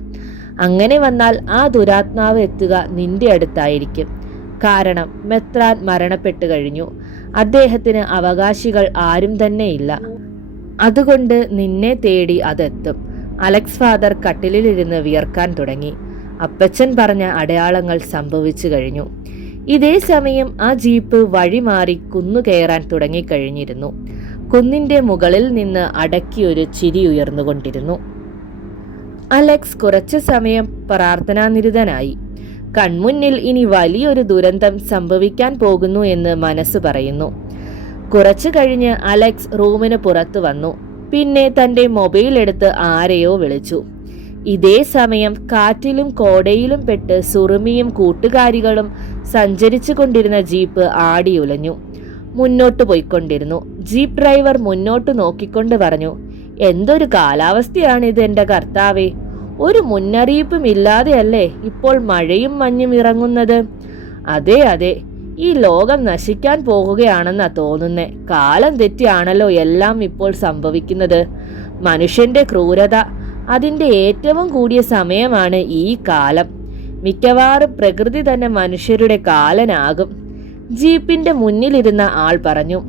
അങ്ങനെ വന്നാൽ ആ ദുരാത്മാവ് എത്തുക നിന്റെ അടുത്തായിരിക്കും. കാരണം മെത്രാൻ മരണപ്പെട്ടു കഴിഞ്ഞു. അദ്ദേഹത്തിന് അവകാശികൾ ആരും തന്നെയില്ല. അതുകൊണ്ട് നിന്നെ തേടി അതെത്തും. അലക്സ് ഫാദർ കട്ടിലിരുന്ന് വിയർക്കാൻ തുടങ്ങി. അപ്പച്ചൻ പറഞ്ഞ അടയാളങ്ങൾ സംഭവിച്ചു കഴിഞ്ഞു. ഇതേ സമയം ആ ജീപ്പ് വഴിമാറി കുന്നു കയറാൻ തുടങ്ങിക്കഴിഞ്ഞിരുന്നു. കുന്നിന്റെ മുകളിൽ നിന്ന് അടക്കിയൊരു ചിരി ഉയർന്നുകൊണ്ടിരുന്നു. അലക്സ് കുറച്ചു സമയം പ്രാർത്ഥനാനിരതനായി. കൺമുന്നിൽ ഇനി വലിയൊരു ദുരന്തം സംഭവിക്കാൻ പോകുന്നു എന്ന് മനസ്സ് പറയുന്നു. കുറച്ചു കഴിഞ്ഞ് അലക്സ് റൂമിന് പുറത്തു വന്നു. പിന്നെ തൻ്റെ മൊബൈൽ എടുത്ത് ആരെയോ വിളിച്ചു. ഇതേ സമയം കാറ്റിലും കോടയിലും പെട്ട് സുറുമിയും കൂട്ടുകാരികളും സഞ്ചരിച്ചു കൊണ്ടിരുന്ന ജീപ്പ് ആടിയുലഞ്ഞു. മുന്നോട്ട് പോയിക്കൊണ്ടിരുന്നു. ജീപ്പ് ഡ്രൈവർ മുന്നോട്ട് നോക്കിക്കൊണ്ട് പറഞ്ഞു, എന്തൊരു കാലാവസ്ഥയാണിത് എൻ്റെ കർത്താവേ! ഒരു മുന്നറിയിപ്പും ഇല്ലാതെയല്ലേ ഇപ്പോൾ മഴയും മഞ്ഞും ഇറങ്ങുന്നത്? അതെ അതെ, ഈ ലോകം നശിക്കാൻ പോകുകയാണെന്നാ തോന്നുന്നേ. കാലം തെറ്റിയാണല്ലോ എല്ലാം ഇപ്പോൾ സംഭവിക്കുന്നത്. മനുഷ്യന്റെ ക്രൂരത അതിൻ്റെ ഏറ്റവും കൂടിയ സമയമാണ് ഈ കാലം. മിക്കവാറും പ്രകൃതി തന്നെ മനുഷ്യരുടെ കാലനാകും. ജീപ്പിന്റെ മുന്നിലിരുന്ന ആൾ പറഞ്ഞു.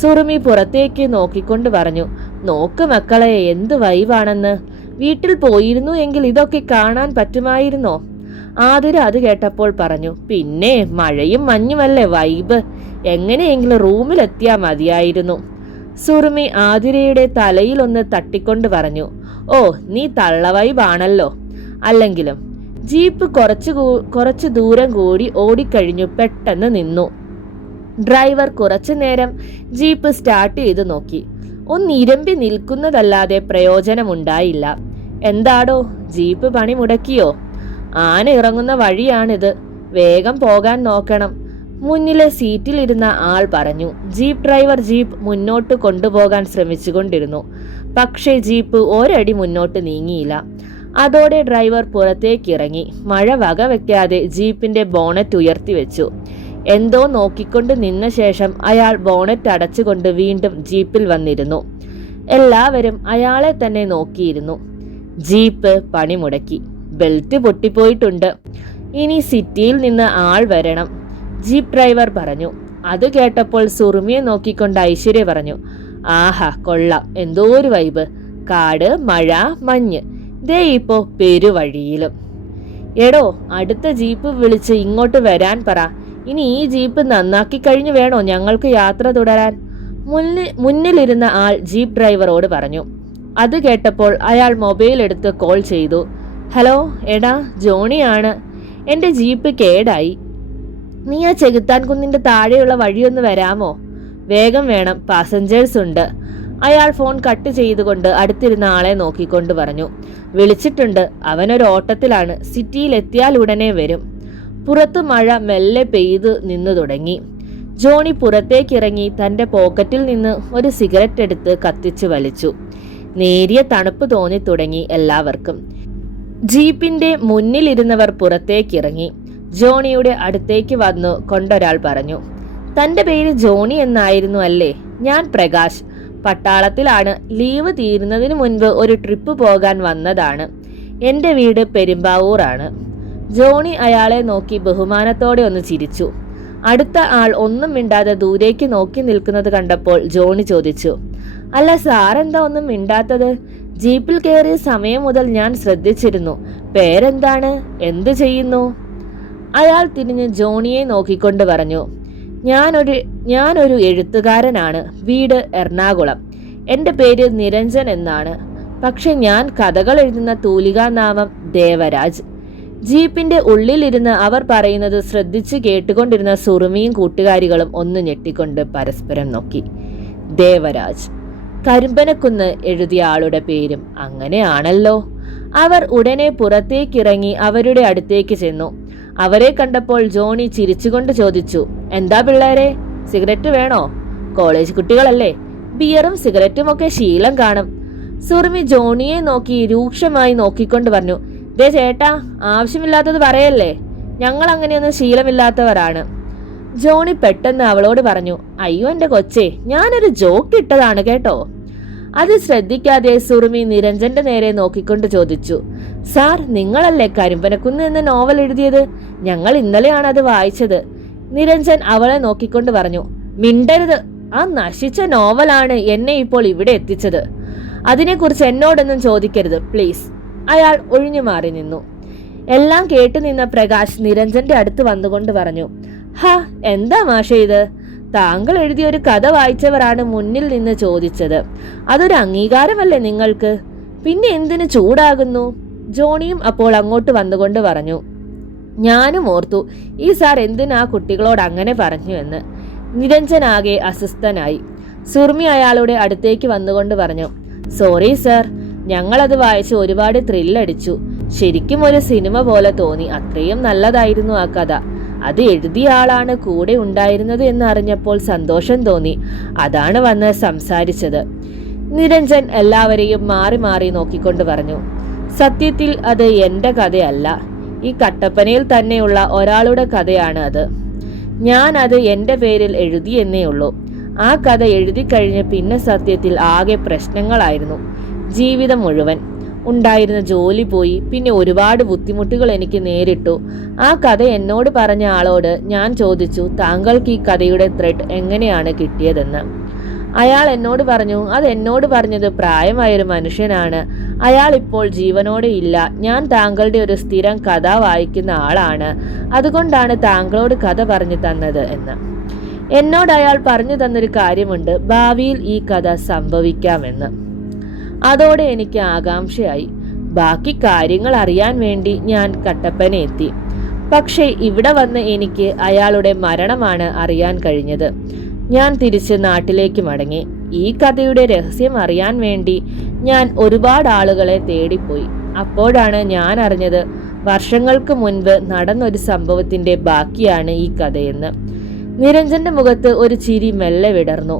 സുറുമി പുറത്തേക്ക് നോക്കിക്കൊണ്ട് പറഞ്ഞു, നോക്ക് മക്കളെ, എന്ത് വൈവാണെന്ന്. വീട്ടിൽ പോയിരുന്നു എങ്കിൽ ഇതൊക്കെ കാണാൻ പറ്റുമായിരുന്നോ? ആതിര അത് കേട്ടപ്പോൾ പറഞ്ഞു, പിന്നെ മഴയും മഞ്ഞുമല്ലേ വൈബ്, എങ്ങനെയെങ്കിലും റൂമിലെത്തിയാൽ മതിയായിരുന്നു. സുറുമി ആതിരയുടെ തലയിലൊന്ന് തട്ടിക്കൊണ്ട് പറഞ്ഞു, ഓ നീ തള്ളവൈബാണല്ലോ. അല്ലെങ്കിലും ജീപ്പ് കുറച്ചു ദൂരം കൂടി ഓടിക്കഴിഞ്ഞു പെട്ടെന്ന് നിന്നു. ഡ്രൈവർ കുറച്ചു നേരം ജീപ്പ് സ്റ്റാർട്ട് ചെയ്ത് നോക്കി. ഒന്നിരമ്പി നിൽക്കുന്നതല്ലാതെ പ്രയോജനമുണ്ടായില്ല. എന്താടോ, ജീപ്പ് പണി മുടക്കിയോ? ആന ഇറങ്ങുന്ന വഴിയാണിത്, വേഗം പോകാൻ നോക്കണം, മുന്നിലെ സീറ്റിലിരുന്ന ആൾ പറഞ്ഞു. ജീപ്പ് ഡ്രൈവർ ജീപ്പ് മുന്നോട്ട് കൊണ്ടുപോകാൻ ശ്രമിച്ചുകൊണ്ടിരുന്നു. പക്ഷേ ജീപ്പ് ഒരടി മുന്നോട്ട് നീങ്ങിയില്ല. അതോടെ ഡ്രൈവർ പുറത്തേക്കിറങ്ങി. മഴ വകവെക്കാതെ ജീപ്പിന്റെ ബോണറ്റ് ഉയർത്തിവെച്ചു. എന്തോ നോക്കിക്കൊണ്ട് നിന്ന ശേഷം അയാൾ ബോണറ്റ് അടച്ചുകൊണ്ട് വീണ്ടും ജീപ്പിൽ വന്നിരുന്നു. എല്ലാവരും അയാളെ തന്നെ നോക്കിയിരുന്നു. ജീപ്പ് പണിമുടക്കി. ബെൽറ്റ് പൊട്ടിപ്പോയിട്ടുണ്ട്. ഇനി സിറ്റിയിൽ നിന്ന് ആൾ വരണം. ജീപ്പ് ഡ്രൈവർ പറഞ്ഞു. അത് കേട്ടപ്പോൾ സുറുമിയെ നോക്കിക്കൊണ്ട് ഐശ്വര്യ പറഞ്ഞു, ആഹാ കൊള്ളാം, എന്തോ ഒരു വൈബ്. കാട്, മഴ, മഞ്ഞ്, ദേ ഇപ്പോ പെരുവഴിയിലും. എടോ, അടുത്ത ജീപ്പ് വിളിച്ച് ഇങ്ങോട്ട് വരാൻ പറ. ഇനി ഈ ജീപ്പ് നന്നാക്കി കഴിഞ്ഞു വേണോ ഞങ്ങൾക്ക് യാത്ര തുടരാൻ? മുന്നിലിരുന്ന ആൾ ജീപ്പ് ഡ്രൈവറോട് പറഞ്ഞു. അത് കേട്ടപ്പോൾ അയാൾ മൊബൈൽ എടുത്ത് കോൾ ചെയ്തു. ഹലോ എടാ, ജോണിയാണ്. എൻ്റെ ജീപ്പ് കേടായി. നീ ആ ചെകുത്താൻ കുന്നിൻ്റെ താഴെയുള്ള വഴിയൊന്ന് വരാമോ? വേഗം വേണം, പാസഞ്ചേഴ്സ് ഉണ്ട്. അയാൾ ഫോൺ കട്ട് ചെയ്തുകൊണ്ട് അടുത്തിരുന്ന ആളെ നോക്കിക്കൊണ്ട് പറഞ്ഞു. വിളിച്ചിട്ടുണ്ട്, അവനൊരു ഓട്ടത്തിലാണ്. സിറ്റിയിൽ എത്തിയാൽ ഉടനെ വരും. പുറത്തു മഴ മെല്ലെ പെയ്തു നിന്നു തുടങ്ങി. ജോണി പുറത്തേക്കിറങ്ങി തൻ്റെ പോക്കറ്റിൽ നിന്ന് ഒരു സിഗരറ്റ് എടുത്ത് കത്തിച്ചു വലിച്ചു. നേരിയ തണുപ്പ് തോന്നി തുടങ്ങി എല്ലാവർക്കും. ജീപ്പിന്റെ മുന്നിലിരുന്നവർ പുറത്തേക്കിറങ്ങി. ജോണിയുടെ അടുത്തേക്ക് വന്നു കൊണ്ടൊരാൾ പറഞ്ഞു, തൻ്റെ പേര് ജോണി എന്നായിരുന്നു അല്ലേ? ഞാൻ പ്രകാശ്, പട്ടാളത്തിലാണ്. ലീവ് തീരുന്നതിന് മുൻപ് ഒരു ട്രിപ്പ് പോകാൻ വന്നതാണ്. എൻ്റെ വീട് പെരുമ്പാവൂറാണ്. ജോണി അയാളെ നോക്കി ബഹുമാനത്തോടെ ഒന്ന് ചിരിച്ചു. അടുത്ത ആൾ ഒന്നും മിണ്ടാതെ ദൂരേക്ക് നോക്കി നിൽക്കുന്നത് കണ്ടപ്പോൾ ജോണി ചോദിച്ചു, അല്ല സാറെന്താ ഒന്നും മിണ്ടാത്തത്? ജീപ്പിൽ കയറിയ സമയം മുതൽ ഞാൻ ശ്രദ്ധിച്ചിരുന്നു. പേരെന്താണ്? എന്തു ചെയ്യുന്നു? അയാൾ തിരിഞ്ഞ് ജോണിയെ നോക്കിക്കൊണ്ട് പറഞ്ഞു, ഞാനൊരു എഴുത്തുകാരനാണ്. വീട് എറണാകുളം. എൻ്റെ പേര് നിരഞ്ജൻ എന്നാണ്. പക്ഷെ ഞാൻ കഥകൾ എഴുതുന്ന തൂലികാനാമം ദേവരാജ്. ജീപ്പിന്റെ ഉള്ളിലിരുന്ന് അവർ പറയുന്നത് ശ്രദ്ധിച്ച് കേട്ടുകൊണ്ടിരുന്ന സുറുമിയും കൂട്ടുകാരികളും ഒന്ന് ഞെട്ടിക്കൊണ്ട് പരസ്പരം നോക്കി. ദേവരാജ്, കരിമ്പനക്കുന്ന് എഴുതിയ ആളുടെ പേരും അങ്ങനെയാണല്ലോ. അവർ ഉടനെ പുറത്തേക്കിറങ്ങി അവരുടെ അടുത്തേക്ക് ചെന്നു. അവരെ കണ്ടപ്പോൾ ജോണി ചിരിച്ചുകൊണ്ട് ചോദിച്ചു, എന്താ പിള്ളേരെ, സിഗരറ്റ് വേണോ? കോളേജ് കുട്ടികളല്ലേ, ബിയറും സിഗരറ്റും ഒക്കെ ശീലം കാണും. സുറുമി ജോണിയെ നോക്കി രൂക്ഷമായി നോക്കിക്കൊണ്ട് പറഞ്ഞു, ദേ ചേട്ടാ, ആവശ്യമില്ലാത്തത് പറയല്ലേ, ഞങ്ങൾ അങ്ങനെയൊന്നും ശീലമില്ലാത്തവരാണ്. ജോണി പെട്ടെന്ന് അവളോട് പറഞ്ഞു, അയ്യോ എൻ്റെ കൊച്ചേ, ഞാനൊരു ജോക്ക് ഇട്ടതാണ് കേട്ടോ. അത് ശ്രദ്ധിക്കാതെ സുറുമി നിരഞ്ജന്റെ നേരെ നോക്കിക്കൊണ്ട് ചോദിച്ചു, സാർ നിങ്ങളല്ലേ കരിമ്പനക്കുന്ന് എന്ന നോവൽ എഴുതിയത്? ഞങ്ങൾ ഇന്നലെയാണ് അത് വായിച്ചത്. നിരഞ്ജൻ അവളെ നോക്കിക്കൊണ്ട് പറഞ്ഞു, മിണ്ടരുത്, ആ നശിച്ച നോവലാണ് എന്നെ ഇപ്പോൾ ഇവിടെ എത്തിച്ചത്. അതിനെക്കുറിച്ച് എന്നോടൊന്നും ചോദിക്കരുത് പ്ലീസ്. അയാൾ ഒഴിഞ്ഞു മാറി നിന്നു. എല്ലാം കേട്ടു നിന്ന പ്രകാശ് നിരഞ്ജന്റെ അടുത്ത് വന്നുകൊണ്ട് പറഞ്ഞു, ഹാ, എന്താ മാഷേ ഇത്? താങ്കൾ എഴുതിയ ഒരു കഥ വായിച്ചവരാണ് മുന്നിൽ നിന്ന് ചോദിച്ചത്. അതൊരു അംഗീകാരമല്ലേ നിങ്ങൾക്ക്? പിന്നെ എന്തിനു ചൂടാകുന്നു? ജോണിയും അപ്പോൾ അങ്ങോട്ട് വന്നുകൊണ്ട് പറഞ്ഞു, ഞാനും ഓർത്തു ഈ സാർ എന്തിനാ കുട്ടികളോട് അങ്ങനെ പറഞ്ഞു എന്ന്. നിരഞ്ജനാകെ അസ്വസ്ഥനായി. സുറുമി അയാളുടെ അടുത്തേക്ക് വന്നുകൊണ്ട് പറഞ്ഞു, സോറി സാർ, ഞങ്ങളത് വായിച്ച് ഒരുപാട് ത്രില്ലടിച്ചു. ശരിക്കും ഒരു സിനിമ പോലെ തോന്നി. അത്രയും നല്ലതായിരുന്നു ആ കഥ. അത് എഴുതിയ ആളാണ് കൂടെ ഉണ്ടായിരുന്നത് എന്ന് അറിഞ്ഞപ്പോൾ സന്തോഷം തോന്നി. അതാണ് വന്ന് സംസാരിച്ചത്. നിരഞ്ജൻ എല്ലാവരെയും മാറി മാറി നോക്കിക്കൊണ്ട് പറഞ്ഞു, സത്യത്തിൽ അത് എൻ്റെ കഥയല്ല. ഈ കട്ടപ്പനയിൽ തന്നെയുള്ള ഒരാളുടെ കഥയാണ് അത്. ഞാൻ അത് എൻ്റെ പേരിൽ എഴുതിയെന്നേ ഉള്ളൂ. ആ കഥ എഴുതി കഴിഞ്ഞ് പിന്നെ സത്യത്തിൽ ആകെ പ്രശ്നങ്ങളായിരുന്നു. ജീവിതം മുഴുവൻ ഉണ്ടായിരുന്ന ജോലി പോയി. പിന്നെ ഒരുപാട് ബുദ്ധിമുട്ടുകൾ എനിക്ക് നേരിട്ടു. ആ കഥ എന്നോട് പറഞ്ഞ ആളോട് ഞാൻ ചോദിച്ചു, താങ്കൾക്ക് ഈ കഥയുടെ ത്രെഡ് എങ്ങനെയാണ് കിട്ടിയതെന്ന്. അയാൾ എന്നോട് പറഞ്ഞു, അത് എന്നോട് പറഞ്ഞത് പ്രായമായൊരു മനുഷ്യനാണ്. അയാൾ ഇപ്പോൾ ജീവനോടെ ഇല്ല. ഞാൻ താങ്കളുടെ ഒരു സ്ഥിരം കഥ വായിക്കുന്ന ആളാണ്. അതുകൊണ്ടാണ് താങ്കളോട് കഥ പറഞ്ഞു തന്നത് എന്ന്. എന്നോട് അയാൾ പറഞ്ഞു തന്നൊരു കാര്യമുണ്ട്, ഭാവിയിൽ ഈ കഥ സംഭവിക്കാമെന്ന്. അതോടെ എനിക്ക് ആകാംക്ഷയായി. ബാക്കി കാര്യങ്ങൾ അറിയാൻ വേണ്ടി ഞാൻ കട്ടപ്പന എത്തി. പക്ഷേ ഇവിടെ വന്ന് എനിക്ക് അയാളുടെ മരണമാണ് അറിയാൻ കഴിഞ്ഞത്. ഞാൻ തിരിച്ച് നാട്ടിലേക്ക് മടങ്ങി. ഈ കഥയുടെ രഹസ്യം അറിയാൻ വേണ്ടി ഞാൻ ഒരുപാട് ആളുകളെ തേടിപ്പോയി. അപ്പോഴാണ് ഞാൻ അറിഞ്ഞത് വർഷങ്ങൾക്ക് മുൻപ് നടന്നൊരു സംഭവത്തിന്റെ ബാക്കിയാണ് ഈ കഥയെന്ന്. നിരഞ്ജന്റെ മുഖത്ത് ഒരു ചിരി മെല്ലെ വിടർന്നു.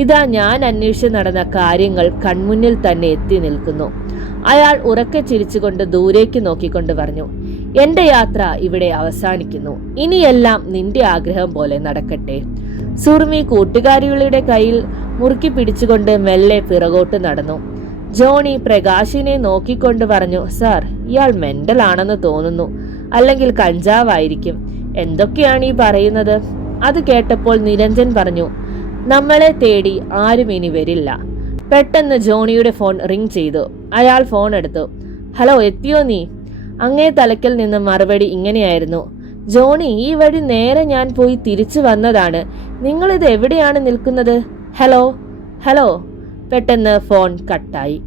ഇതാ ഞാൻ അന്വേഷിച്ച് നടന്ന കാര്യങ്ങൾ കൺമുന്നിൽ തന്നെ എത്തി നിൽക്കുന്നു. അയാൾ ഉറക്കെ ചിരിച്ചുകൊണ്ട് ദൂരേക്ക് നോക്കിക്കൊണ്ട് പറഞ്ഞു, എന്റെ യാത്ര ഇവിടെ അവസാനിക്കുന്നു. ഇനിയെല്ലാം നിന്റെ ആഗ്രഹം പോലെ നടക്കട്ടെ. സുറുമി കൂട്ടുകാരികളുടെ കയ്യിൽ മുറുക്കി പിടിച്ചുകൊണ്ട് മെല്ലെ പിറകോട്ട് നടന്നു. ജോണി പ്രകാശിനെ നോക്കിക്കൊണ്ട് പറഞ്ഞു, സാർ, ഇയാൾ മെന്റൽ ആണെന്ന് തോന്നുന്നു. അല്ലെങ്കിൽ കഞ്ചാവായിരിക്കും. എന്തൊക്കെയാണ് ഈ പറയുന്നത്? അത് കേട്ടപ്പോൾ നിരഞ്ജൻ പറഞ്ഞു, നമ്മളെ തേടി ആരും ഇനി വരില്ല. പെട്ടെന്ന് ജോണിയുടെ ഫോൺ റിംഗ് ചെയ്തു. അയാൾ ഫോൺ എടുത്തു. ഹലോ, എത്തിയോ നീ? അങ്ങേ തലയ്ക്കൽ നിന്ന് മറുപടി ഇങ്ങനെയായിരുന്നു, ജോണി, ഈ വഴി നേരെ ഞാൻ പോയി തിരിച്ചു വന്നതാണ്. നിങ്ങളിത് എവിടെയാണ് നിൽക്കുന്നത്? Hello hello. പെട്ടെന്ന് ഫോൺ കട്ടായി.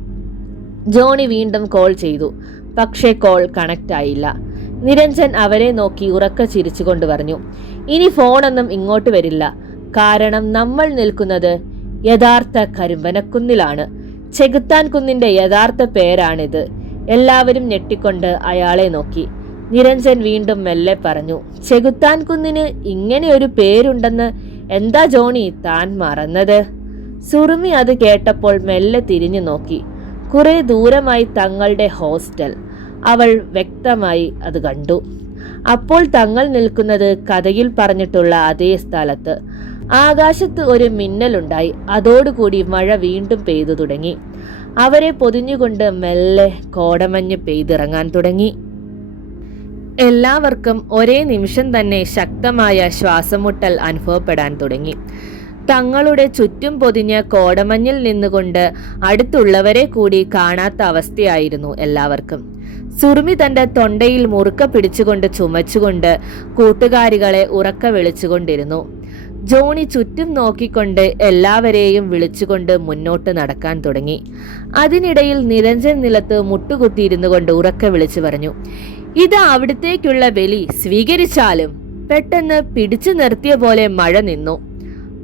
ജോണി വീണ്ടും കോൾ ചെയ്തു. പക്ഷേ കോൾ കണക്റ്റ് ആയില്ല. നിരഞ്ജൻ അവരെ നോക്കി ഉറക്കെ ചിരിച്ചുകൊണ്ട് പറഞ്ഞു, ഇനി ഫോണൊന്നും ഇങ്ങോട്ട് വരില്ല. കാരണം നമ്മൾ നിൽക്കുന്നത് യഥാർത്ഥ കരിമ്പനക്കുന്നിലാണ്. ചെകുത്താൻ കുന്നിന്റെ യഥാർത്ഥ പേരാണിത്. എല്ലാവരും ഞെട്ടിക്കൊണ്ട് അയാളെ നോക്കി. നിരഞ്ജൻ വീണ്ടും മെല്ലെ പറഞ്ഞു, ചെകുത്താൻ കുന്നിന് ഇങ്ങനെ ഒരു പേരുണ്ടെന്ന് എന്താ ജോണി താൻ മറന്നത്? സുറുമി അത് കേട്ടപ്പോൾ മെല്ലെ തിരിഞ്ഞു നോക്കി. കുറെ ദൂരമായി തങ്ങളുടെ ഹോസ്റ്റൽ. അവൾ വ്യക്തമായി അത് കണ്ടു. അപ്പോൾ തങ്ങൾ നിൽക്കുന്നത് കഥയിൽ പറഞ്ഞിട്ടുള്ള അതേ സ്ഥലത്ത്. ആകാശത്ത് ഒരു മിന്നലുണ്ടായി. അതോടുകൂടി മഴ വീണ്ടും പെയ്തു തുടങ്ങി. അവരെ പൊതിഞ്ഞുകൊണ്ട് മെല്ലെ കോടമഞ്ഞ് പെയ്തിറങ്ങാൻ തുടങ്ങി. എല്ലാവർക്കും ഒരേ നിമിഷം തന്നെ ശക്തമായ ശ്വാസമുട്ടൽ അനുഭവപ്പെടാൻ തുടങ്ങി. തങ്ങളുടെ ചുറ്റും പൊതിഞ്ഞ കോടമഞ്ഞിൽ നിന്നുകൊണ്ട് അടുത്തുള്ളവരെ കൂടി കാണാത്ത അവസ്ഥയായിരുന്നു എല്ലാവർക്കും. സുറുമി തന്റെ തൊണ്ടയിൽ മുറുക്ക പിടിച്ചുകൊണ്ട് ചുമച്ചുകൊണ്ട് കൂട്ടുകാരികളെ ഉറക്ക വിളിച്ചുകൊണ്ടിരുന്നു. ജോണി ചുറ്റും നോക്കിക്കൊണ്ട് എല്ലാവരെയും വിളിച്ചുകൊണ്ട് മുന്നോട്ട് നടക്കാൻ തുടങ്ങി. അതിനിടയിൽ നിരഞ്ജൻ നിലത്ത് മുട്ടുകുത്തിയിരുന്നു കൊണ്ട് ഉറക്ക വിളിച്ചു പറഞ്ഞു, ഇത് അവിടത്തേക്കുള്ള ബലി, സ്വീകരിച്ചാലും. പെട്ടെന്ന് പിടിച്ചു നിർത്തിയ പോലെ മഴ നിന്നു.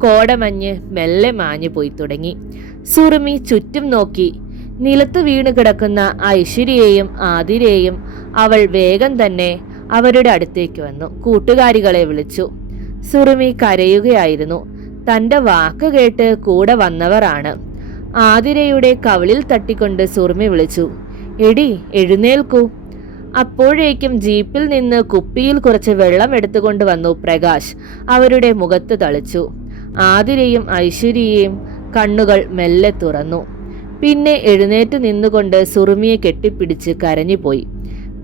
കോടമഞ്ഞ് മെല്ലെ മാഞ്ഞു പോയി തുടങ്ങി. സുറുമി ചുറ്റും നോക്കി. നിലത്ത് വീണ് കിടക്കുന്ന ഐശ്വര്യയെയും ആതിരയെയും അവൾ വേഗം തന്നെ അവരുടെ അടുത്തേക്ക് വന്നു. കൂട്ടുകാരികളെ വിളിച്ചു. സുറുമി കരയുകയായിരുന്നു. തന്റെ വാക്ക് കേട്ട് കൂടെ വന്നവരാണ്. ആതിരയുടെ കവിളിൽ തട്ടിക്കൊണ്ട് സുറുമി വിളിച്ചു, എടി എഴുന്നേൽക്കൂ. അപ്പോഴേക്കും ജീപ്പിൽ നിന്ന് കുപ്പിയിൽ കുറച്ച് വെള്ളം എടുത്തുകൊണ്ട് വന്നു പ്രകാശ് അവരുടെ മുഖത്ത് തളിച്ചു. ആതിരയും ഐശ്വര്യയും കണ്ണുകൾ മെല്ലെ തുറന്നു. പിന്നെ എഴുന്നേറ്റ് നിന്നുകൊണ്ട് സുറുമിയെ കെട്ടിപ്പിടിച്ച് കരഞ്ഞുപോയി.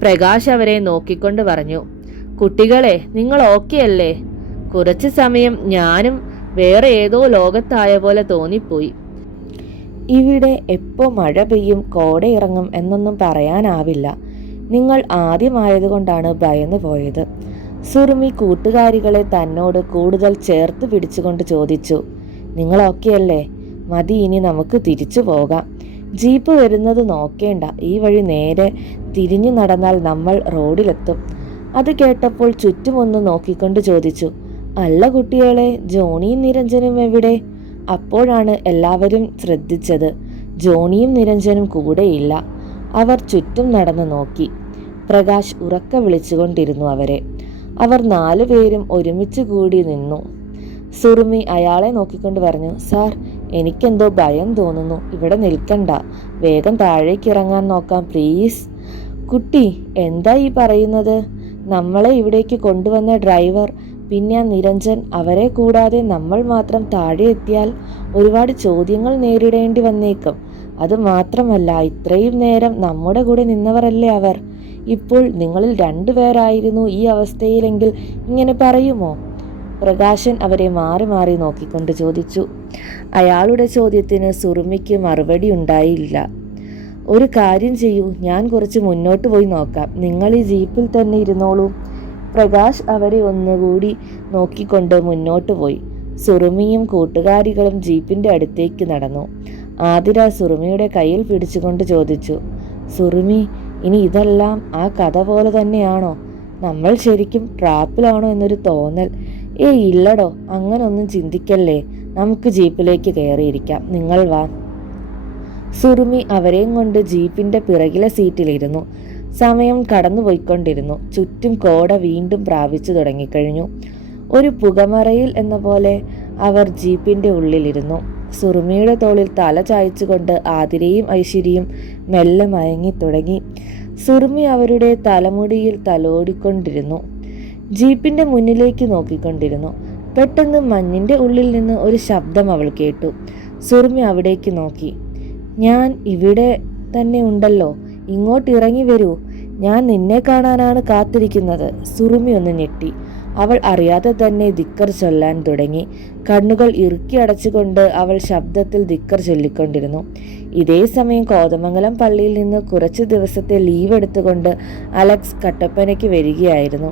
പ്രകാശ് അവരെ നോക്കിക്കൊണ്ട് പറഞ്ഞു, കുട്ടികളെ, നിങ്ങൾ ഓക്കെ അല്ലേ? കുറച്ചു സമയം ഞാനും വേറെ ഏതോ ലോകത്തായ പോലെ തോന്നിപ്പോയി. ഇവിടെ എപ്പോ മഴ പെയ്യും കോടയിറങ്ങും എന്നൊന്നും പറയാനാവില്ല. നിങ്ങൾ ആദ്യമായതുകൊണ്ടാണ് ഭയന്നു പോയത്. സുറുമി കൂട്ടുകാരികളെ തന്നോട് കൂടുതൽ ചേർത്ത് പിടിച്ചുകൊണ്ട് ചോദിച്ചു, നിങ്ങളൊക്കെയല്ലേ? മതി, ഇനി നമുക്ക് തിരിച്ചു പോകാം. ജീപ്പ് വരുന്നത് നോക്കേണ്ട. ഈ വഴി നേരെ തിരിഞ്ഞു നടന്നാൽ നമ്മൾ റോഡിലെത്തും. അത് കേട്ടപ്പോൾ ചുറ്റുമൊന്ന് നോക്കിക്കൊണ്ട് ചോദിച്ചു, അല്ല കുട്ടികളെ, ജോണിയും നിരഞ്ജനും എവിടെ? അപ്പോഴാണ് എല്ലാവരും ശ്രദ്ധിച്ചത്. ജോണിയും നിരഞ്ജനും കൂടെയില്ല. അവർ ചുറ്റും നടന്നു നോക്കി. പ്രകാശ് ഉറക്കെ വിളിച്ചുകൊണ്ടിരുന്നു അവരെ. അവർ 4 പേരും ഒരുമിച്ച് കൂടി നിന്നു. സുറുമി അയാളെ നോക്കിക്കൊണ്ട് പറഞ്ഞു, സാർ, എനിക്കെന്തോ ഭയം തോന്നുന്നു. ഇവിടെ നിൽക്കണ്ട, വേഗം താഴേക്ക് ഇറങ്ങാൻ നോക്കാം പ്ലീസ്. കുട്ടി, എന്താ ഈ പറയുന്നത്? നമ്മളെ ഇവിടേക്ക് കൊണ്ടുവന്ന ഡ്രൈവർ, പിന്നെ നിരഞ്ജൻ, അവരെ കൂടാതെ നമ്മൾ മാത്രം താഴെ എത്തിയാൽ ഒരുപാട് ചോദ്യങ്ങൾ നേരിടേണ്ടി വന്നേക്കും. അത് മാത്രമല്ല, ഇത്രയും നേരം നമ്മുടെ കൂടെ നിന്നവരല്ലേ അവർ. ഇപ്പോൾ നിങ്ങളിൽ 2 പേരായിരുന്നു ഈ അവസ്ഥയിലെങ്കിൽ ഇങ്ങനെ പറയുമോ? പ്രകാശൻ അവരെ മാറി മാറി നോക്കിക്കൊണ്ട് ചോദിച്ചു. അയാളുടെ ചോദ്യത്തിന് സുറുമിക്ക് മറുപടി ഉണ്ടായില്ല. ഒരു കാര്യം ചെയ്യൂ, ഞാൻ കുറച്ച് മുന്നോട്ട് പോയി നോക്കാം. നിങ്ങൾ ഈ ജീപ്പിൽ തന്നെ ഇരുന്നോളൂ. പ്രകാശ് അവരെ ഒന്നുകൂടി നോക്കിക്കൊണ്ട് മുന്നോട്ട് പോയി. സുറുമിയും കൂട്ടുകാരികളും ജീപ്പിന്റെ അടുത്തേക്ക് നടന്നു. ആതിര സുറുമിയുടെ കയ്യിൽ പിടിച്ചുകൊണ്ട് ചോദിച്ചു, സുറുമി, ഇനി ഇതെല്ലാം ആ കഥ പോലെ തന്നെയാണോ? നമ്മൾ ശരിക്കും ട്രാപ്പിലാണോ എന്നൊരു തോന്നൽ. ഇല്ലടോ, അങ്ങനൊന്നും ചിന്തിക്കല്ലേ. നമുക്ക് ജീപ്പിലേക്ക് കയറിയിരിക്കാം. നിങ്ങൾ വാ. സുറുമി അവരെയും കൊണ്ട് ജീപ്പിന്റെ പിറകിലെ സീറ്റിലിരുന്നു. സമയം കടന്നുപോയിക്കൊണ്ടിരുന്നു. ചുറ്റും കോട വീണ്ടും പ്രാപിച്ചു തുടങ്ങിക്കഴിഞ്ഞു. ഒരു പുകമറയിൽ എന്ന പോലെ അവർ ജീപ്പിന്റെ ഉള്ളിലിരുന്നു. സുറുമിയുടെ തോളിൽ തല ചായച്ചുകൊണ്ട് ആതിരയും ഐശ്വര്യയും മെല്ലെ മയങ്ങി തുടങ്ങി. സുറുമി അവരുടെ തലമുടിയിൽ തലോടിക്കൊണ്ടിരുന്നു. ജീപ്പിന്റെ മുന്നിലേക്ക് നോക്കിക്കൊണ്ടിരുന്നു. പെട്ടെന്ന് മഞ്ഞിന്റെ ഉള്ളിൽ നിന്ന് ഒരു ശബ്ദം അവൾ കേട്ടു. സുറുമി അവിടേക്ക് നോക്കി. ഞാൻ ഇവിടെ തന്നെ ഉണ്ടല്ലോ, ഇങ്ങോട്ട് ഇറങ്ങി വരൂ, ഞാൻ നിന്നെ കാണാനാണ് കാത്തിരിക്കുന്നത്. സുറുമി ഒന്ന് ഞെട്ടി. അവൾ അറിയാതെ തന്നെ ദിക്കർ ചൊല്ലാൻ തുടങ്ങി. കണ്ണുകൾ ഇറുക്കി അടച്ചുകൊണ്ട് അവൾ ശബ്ദത്തിൽ ദിക്കർ ചൊല്ലിക്കൊണ്ടിരുന്നു. ഇതേ സമയം കോതമംഗലം പള്ളിയിൽ നിന്ന് കുറച്ച് ദിവസത്തെ ലീവ് എടുത്തുകൊണ്ട് അലക്സ് കട്ടപ്പനയ്ക്ക് വരികയായിരുന്നു.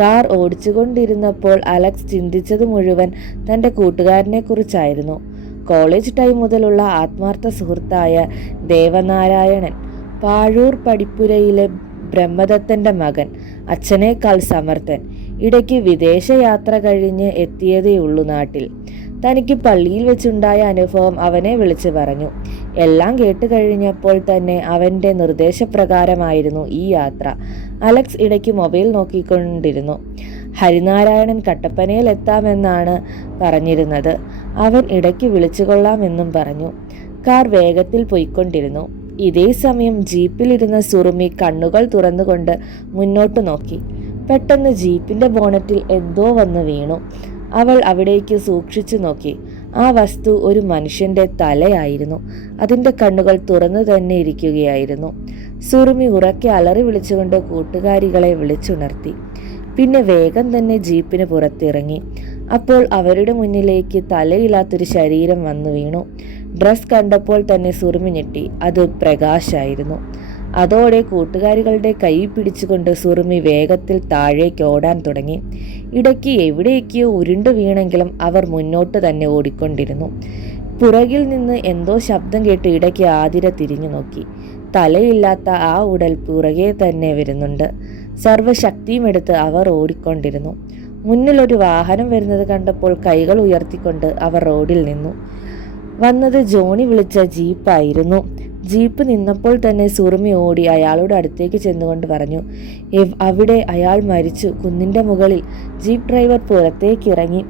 കാർ ഓടിച്ചുകൊണ്ടിരുന്നപ്പോൾ അലക്സ് ചിന്തിച്ചത് മുഴുവൻ തൻ്റെ കൂട്ടുകാരനെ കുറിച്ചായിരുന്നു. കോളേജ് ടൈം മുതലുള്ള ആത്മാർത്ഥ സുഹൃത്തായ ദേവനാരായണൻ, പാഴൂർ പടിപ്പുരയിലെ ബ്രഹ്മദത്തൻ്റെ മകൻ, അച്ഛനേക്കാൾ സമർത്ഥൻ. ഇടയ്ക്ക് വിദേശയാത്ര കഴിഞ്ഞ് എത്തിയതേയുള്ളൂ നാട്ടിൽ. തനിക്ക് പള്ളിയിൽ വെച്ചുണ്ടായ അനുഭവം അവനെ വിളിച്ചു പറഞ്ഞു. എല്ലാം കേട്ട് കഴിഞ്ഞപ്പോൾ തന്നെ അവൻ്റെ നിർദ്ദേശപ്രകാരമായിരുന്നു ഈ യാത്ര. അലക്സ് ഇടയ്ക്ക് മൊബൈൽ നോക്കിക്കൊണ്ടിരുന്നു. ഹരിനാരായണൻ കട്ടപ്പനയിൽ എത്താമെന്നാണ് പറഞ്ഞിരുന്നത്. അവൻ ഇടയ്ക്ക് വിളിച്ചുകൊള്ളാമെന്നും പറഞ്ഞു. കാർ വേഗത്തിൽ പോയിക്കൊണ്ടിരുന്നു. ഇതേ സമയം ജീപ്പിലിരുന്ന സുറുമി കണ്ണുകൾ തുറന്നുകൊണ്ട് മുന്നോട്ട് നോക്കി. പെട്ടെന്ന് ജീപ്പിൻ്റെ ബോണറ്റിൽ എന്തോ വന്ന് വീണു. അവൾ അവിടേക്ക് സൂക്ഷിച്ചു നോക്കി. ആ വസ്തു ഒരു മനുഷ്യൻ്റെ തലയായിരുന്നു. അതിൻ്റെ കണ്ണുകൾ തുറന്നു തന്നെ ഇരിക്കുകയായിരുന്നു. സുറുമി ഉറക്കെ അലറി വിളിച്ചുകൊണ്ട് കൂട്ടുകാരികളെ വിളിച്ചുണർത്തി. പിന്നെ വേഗം തന്നെ ജീപ്പിന് പുറത്തിറങ്ങി. അപ്പോൾ അവരുടെ മുന്നിലേക്ക് തലയില്ലാത്തൊരു ശരീരം വന്നു വീണു. ഡ്രസ് കണ്ടപ്പോൾ തന്നെ സുറുമി ഞെട്ടി. അത് പ്രകാശായിരുന്നു. അതോടെ കൂട്ടുകാരികളുടെ കൈ പിടിച്ചുകൊണ്ട് സുറുമി വേഗത്തിൽ താഴേക്ക് ഓടാൻ തുടങ്ങി. ഇടയ്ക്ക് എവിടേക്കോ ഉരുണ്ടു വീണെങ്കിലും അവർ മുന്നോട്ട് തന്നെ ഓടിക്കൊണ്ടിരുന്നു. പുറകിൽ നിന്ന് എന്തോ ശബ്ദം കേട്ട് ഇടയ്ക്ക് ആതിര തിരിഞ്ഞു നോക്കി. തലയില്ലാത്ത ആ ഉടൽ പുറകെ തന്നെ വരുന്നുണ്ട്. സർവ്വശക്തിയുമെടുത്ത് അവർ ഓടിക്കൊണ്ടിരുന്നു. മുന്നിലൊരു വാഹനം വരുന്നത് കണ്ടപ്പോൾ കൈകൾ ഉയർത്തിക്കൊണ്ട് അവർ റോഡിൽ നിന്നു. വന്നത് ജോണി വിളിച്ച ജീപ്പായിരുന്നു. ജീപ്പ് നിന്നപ്പോൾ തന്നെ സുറുമി ഓടി അയാളുടെ അടുത്തേക്ക് ചെന്നുകൊണ്ട് പറഞ്ഞു, അവിടെ അയാൾ മരിച്ചു, കുന്നിൻ്റെ മുകളിൽ. ജീപ്പ് ഡ്രൈവർ പുറത്തേക്ക് ഇറങ്ങി.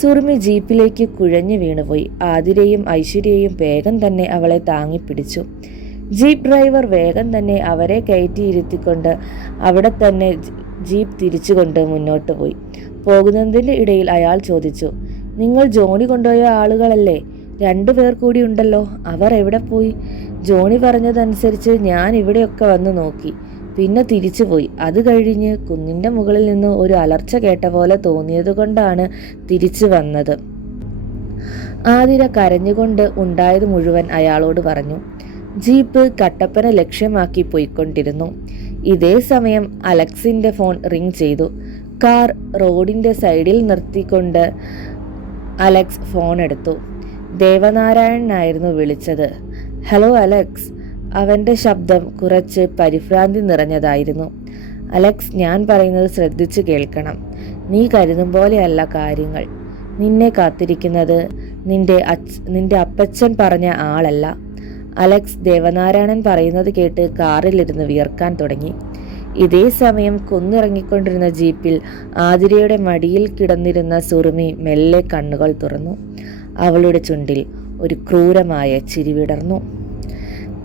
സുറുമി ജീപ്പിലേക്ക് കുഴഞ്ഞു വീണുപോയി. ആതിരയും ഐശ്വര്യയും വേഗം തന്നെ അവളെ താങ്ങിപ്പിടിച്ചു. ജീപ്പ് ഡ്രൈവർ വേഗം തന്നെ അവരെ കയറ്റിയിരുത്തിക്കൊണ്ട് അവിടെ തന്നെ ജീപ്പ് തിരിച്ചുകൊണ്ട് മുന്നോട്ട് പോയി. പോകുന്നതിൻ്റെ ഇടയിൽ അയാൾ ചോദിച്ചു, നിങ്ങൾ ജോണി കൊണ്ടുപോയ ആളുകളല്ലേ? 2 പേർ കൂടി ഉണ്ടല്ലോ, അവർ എവിടെ പോയി? ജോണി പറഞ്ഞതനുസരിച്ച് ഞാൻ ഇവിടെയൊക്കെ വന്ന് നോക്കി, പിന്നെ തിരിച്ചുപോയി. അത് കഴിഞ്ഞ് കുന്നിൻ്റെ മുകളിൽ നിന്ന് ഒരു അലർച്ച കേട്ട പോലെ തോന്നിയതുകൊണ്ടാണ് തിരിച്ചു വന്നത്. ആതിര കരഞ്ഞുകൊണ്ട് ഉണ്ടായത് മുഴുവൻ അയാളോട് പറഞ്ഞു. ജീപ്പ് കട്ടപ്പന ലക്ഷ്യമാക്കി പോയിക്കൊണ്ടിരുന്നു. ഇതേ സമയം അലക്സിൻ്റെ ഫോൺ റിങ് ചെയ്തു. കാർ റോഡിൻ്റെ സൈഡിൽ നിർത്തിക്കൊണ്ട് അലക്സ് ഫോൺ എടുത്തു. ദേവനാരായണനായിരുന്നു വിളിച്ചത്. Hello Alex. അവൻ്റെ ശബ്ദം കുറച്ച് പരിഭ്രാന്തി നിറഞ്ഞതായിരുന്നു. അലക്സ്, ഞാൻ പറയുന്നത് ശ്രദ്ധിച്ചു കേൾക്കണം. നീ കരുതും പോലെയല്ല കാര്യങ്ങൾ. നിന്നെ കാത്തിരിക്കുന്നത് നിന്റെ അപ്പച്ചൻ പറഞ്ഞ ആളല്ല. അലക്സ് ദേവനാരായണൻ പറയുന്നത് കേട്ട് കാറിലിരുന്ന് വിയർക്കാൻ തുടങ്ങി. ഇതേ സമയം കൊന്നിറങ്ങിക്കൊണ്ടിരുന്ന ജീപ്പിൽ ആതിരയുടെ മടിയിൽ കിടന്നിരുന്ന സുറുമി മെല്ലെ കണ്ണുകൾ തുറന്നു. അവളുടെ ചുണ്ടിൽ ഒരു ക്രൂരമായ ചിരി വിടർന്നു.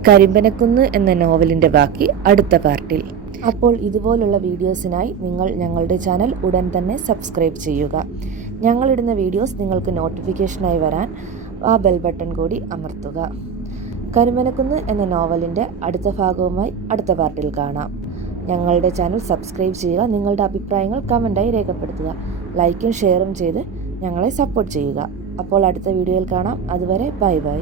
കരിമ്പനക്കുന്ന് എന്ന നോവലിൻ്റെ ബാക്കി അടുത്ത പാർട്ടിൽ. അപ്പോൾ ഇതുപോലുള്ള വീഡിയോസിനായി നിങ്ങൾ ഞങ്ങളുടെ ചാനൽ ഉടൻ തന്നെ സബ്സ്ക്രൈബ് ചെയ്യുക. ഞങ്ങളിടുന്ന വീഡിയോസ് നിങ്ങൾക്ക് നോട്ടിഫിക്കേഷനായി വരാൻ ആ ബെൽ ബട്ടൺ കൂടി അമർത്തുക. കരിമ്പനക്കുന്ന് എന്ന നോവലിൻ്റെ അടുത്ത ഭാഗവുമായി അടുത്ത പാർട്ടിൽ കാണാം. ഞങ്ങളുടെ ചാനൽ സബ്സ്ക്രൈബ് ചെയ്യുക. നിങ്ങളുടെ അഭിപ്രായങ്ങൾ കമൻറ്റായി രേഖപ്പെടുത്തുക. ലൈക്കും ഷെയറും ചെയ്ത് ഞങ്ങളെ സപ്പോർട്ട് ചെയ്യുക. അപ്പോൾ അടുത്ത വീഡിയോയിൽ കാണാം. അതുവരെ ബൈ ബൈ.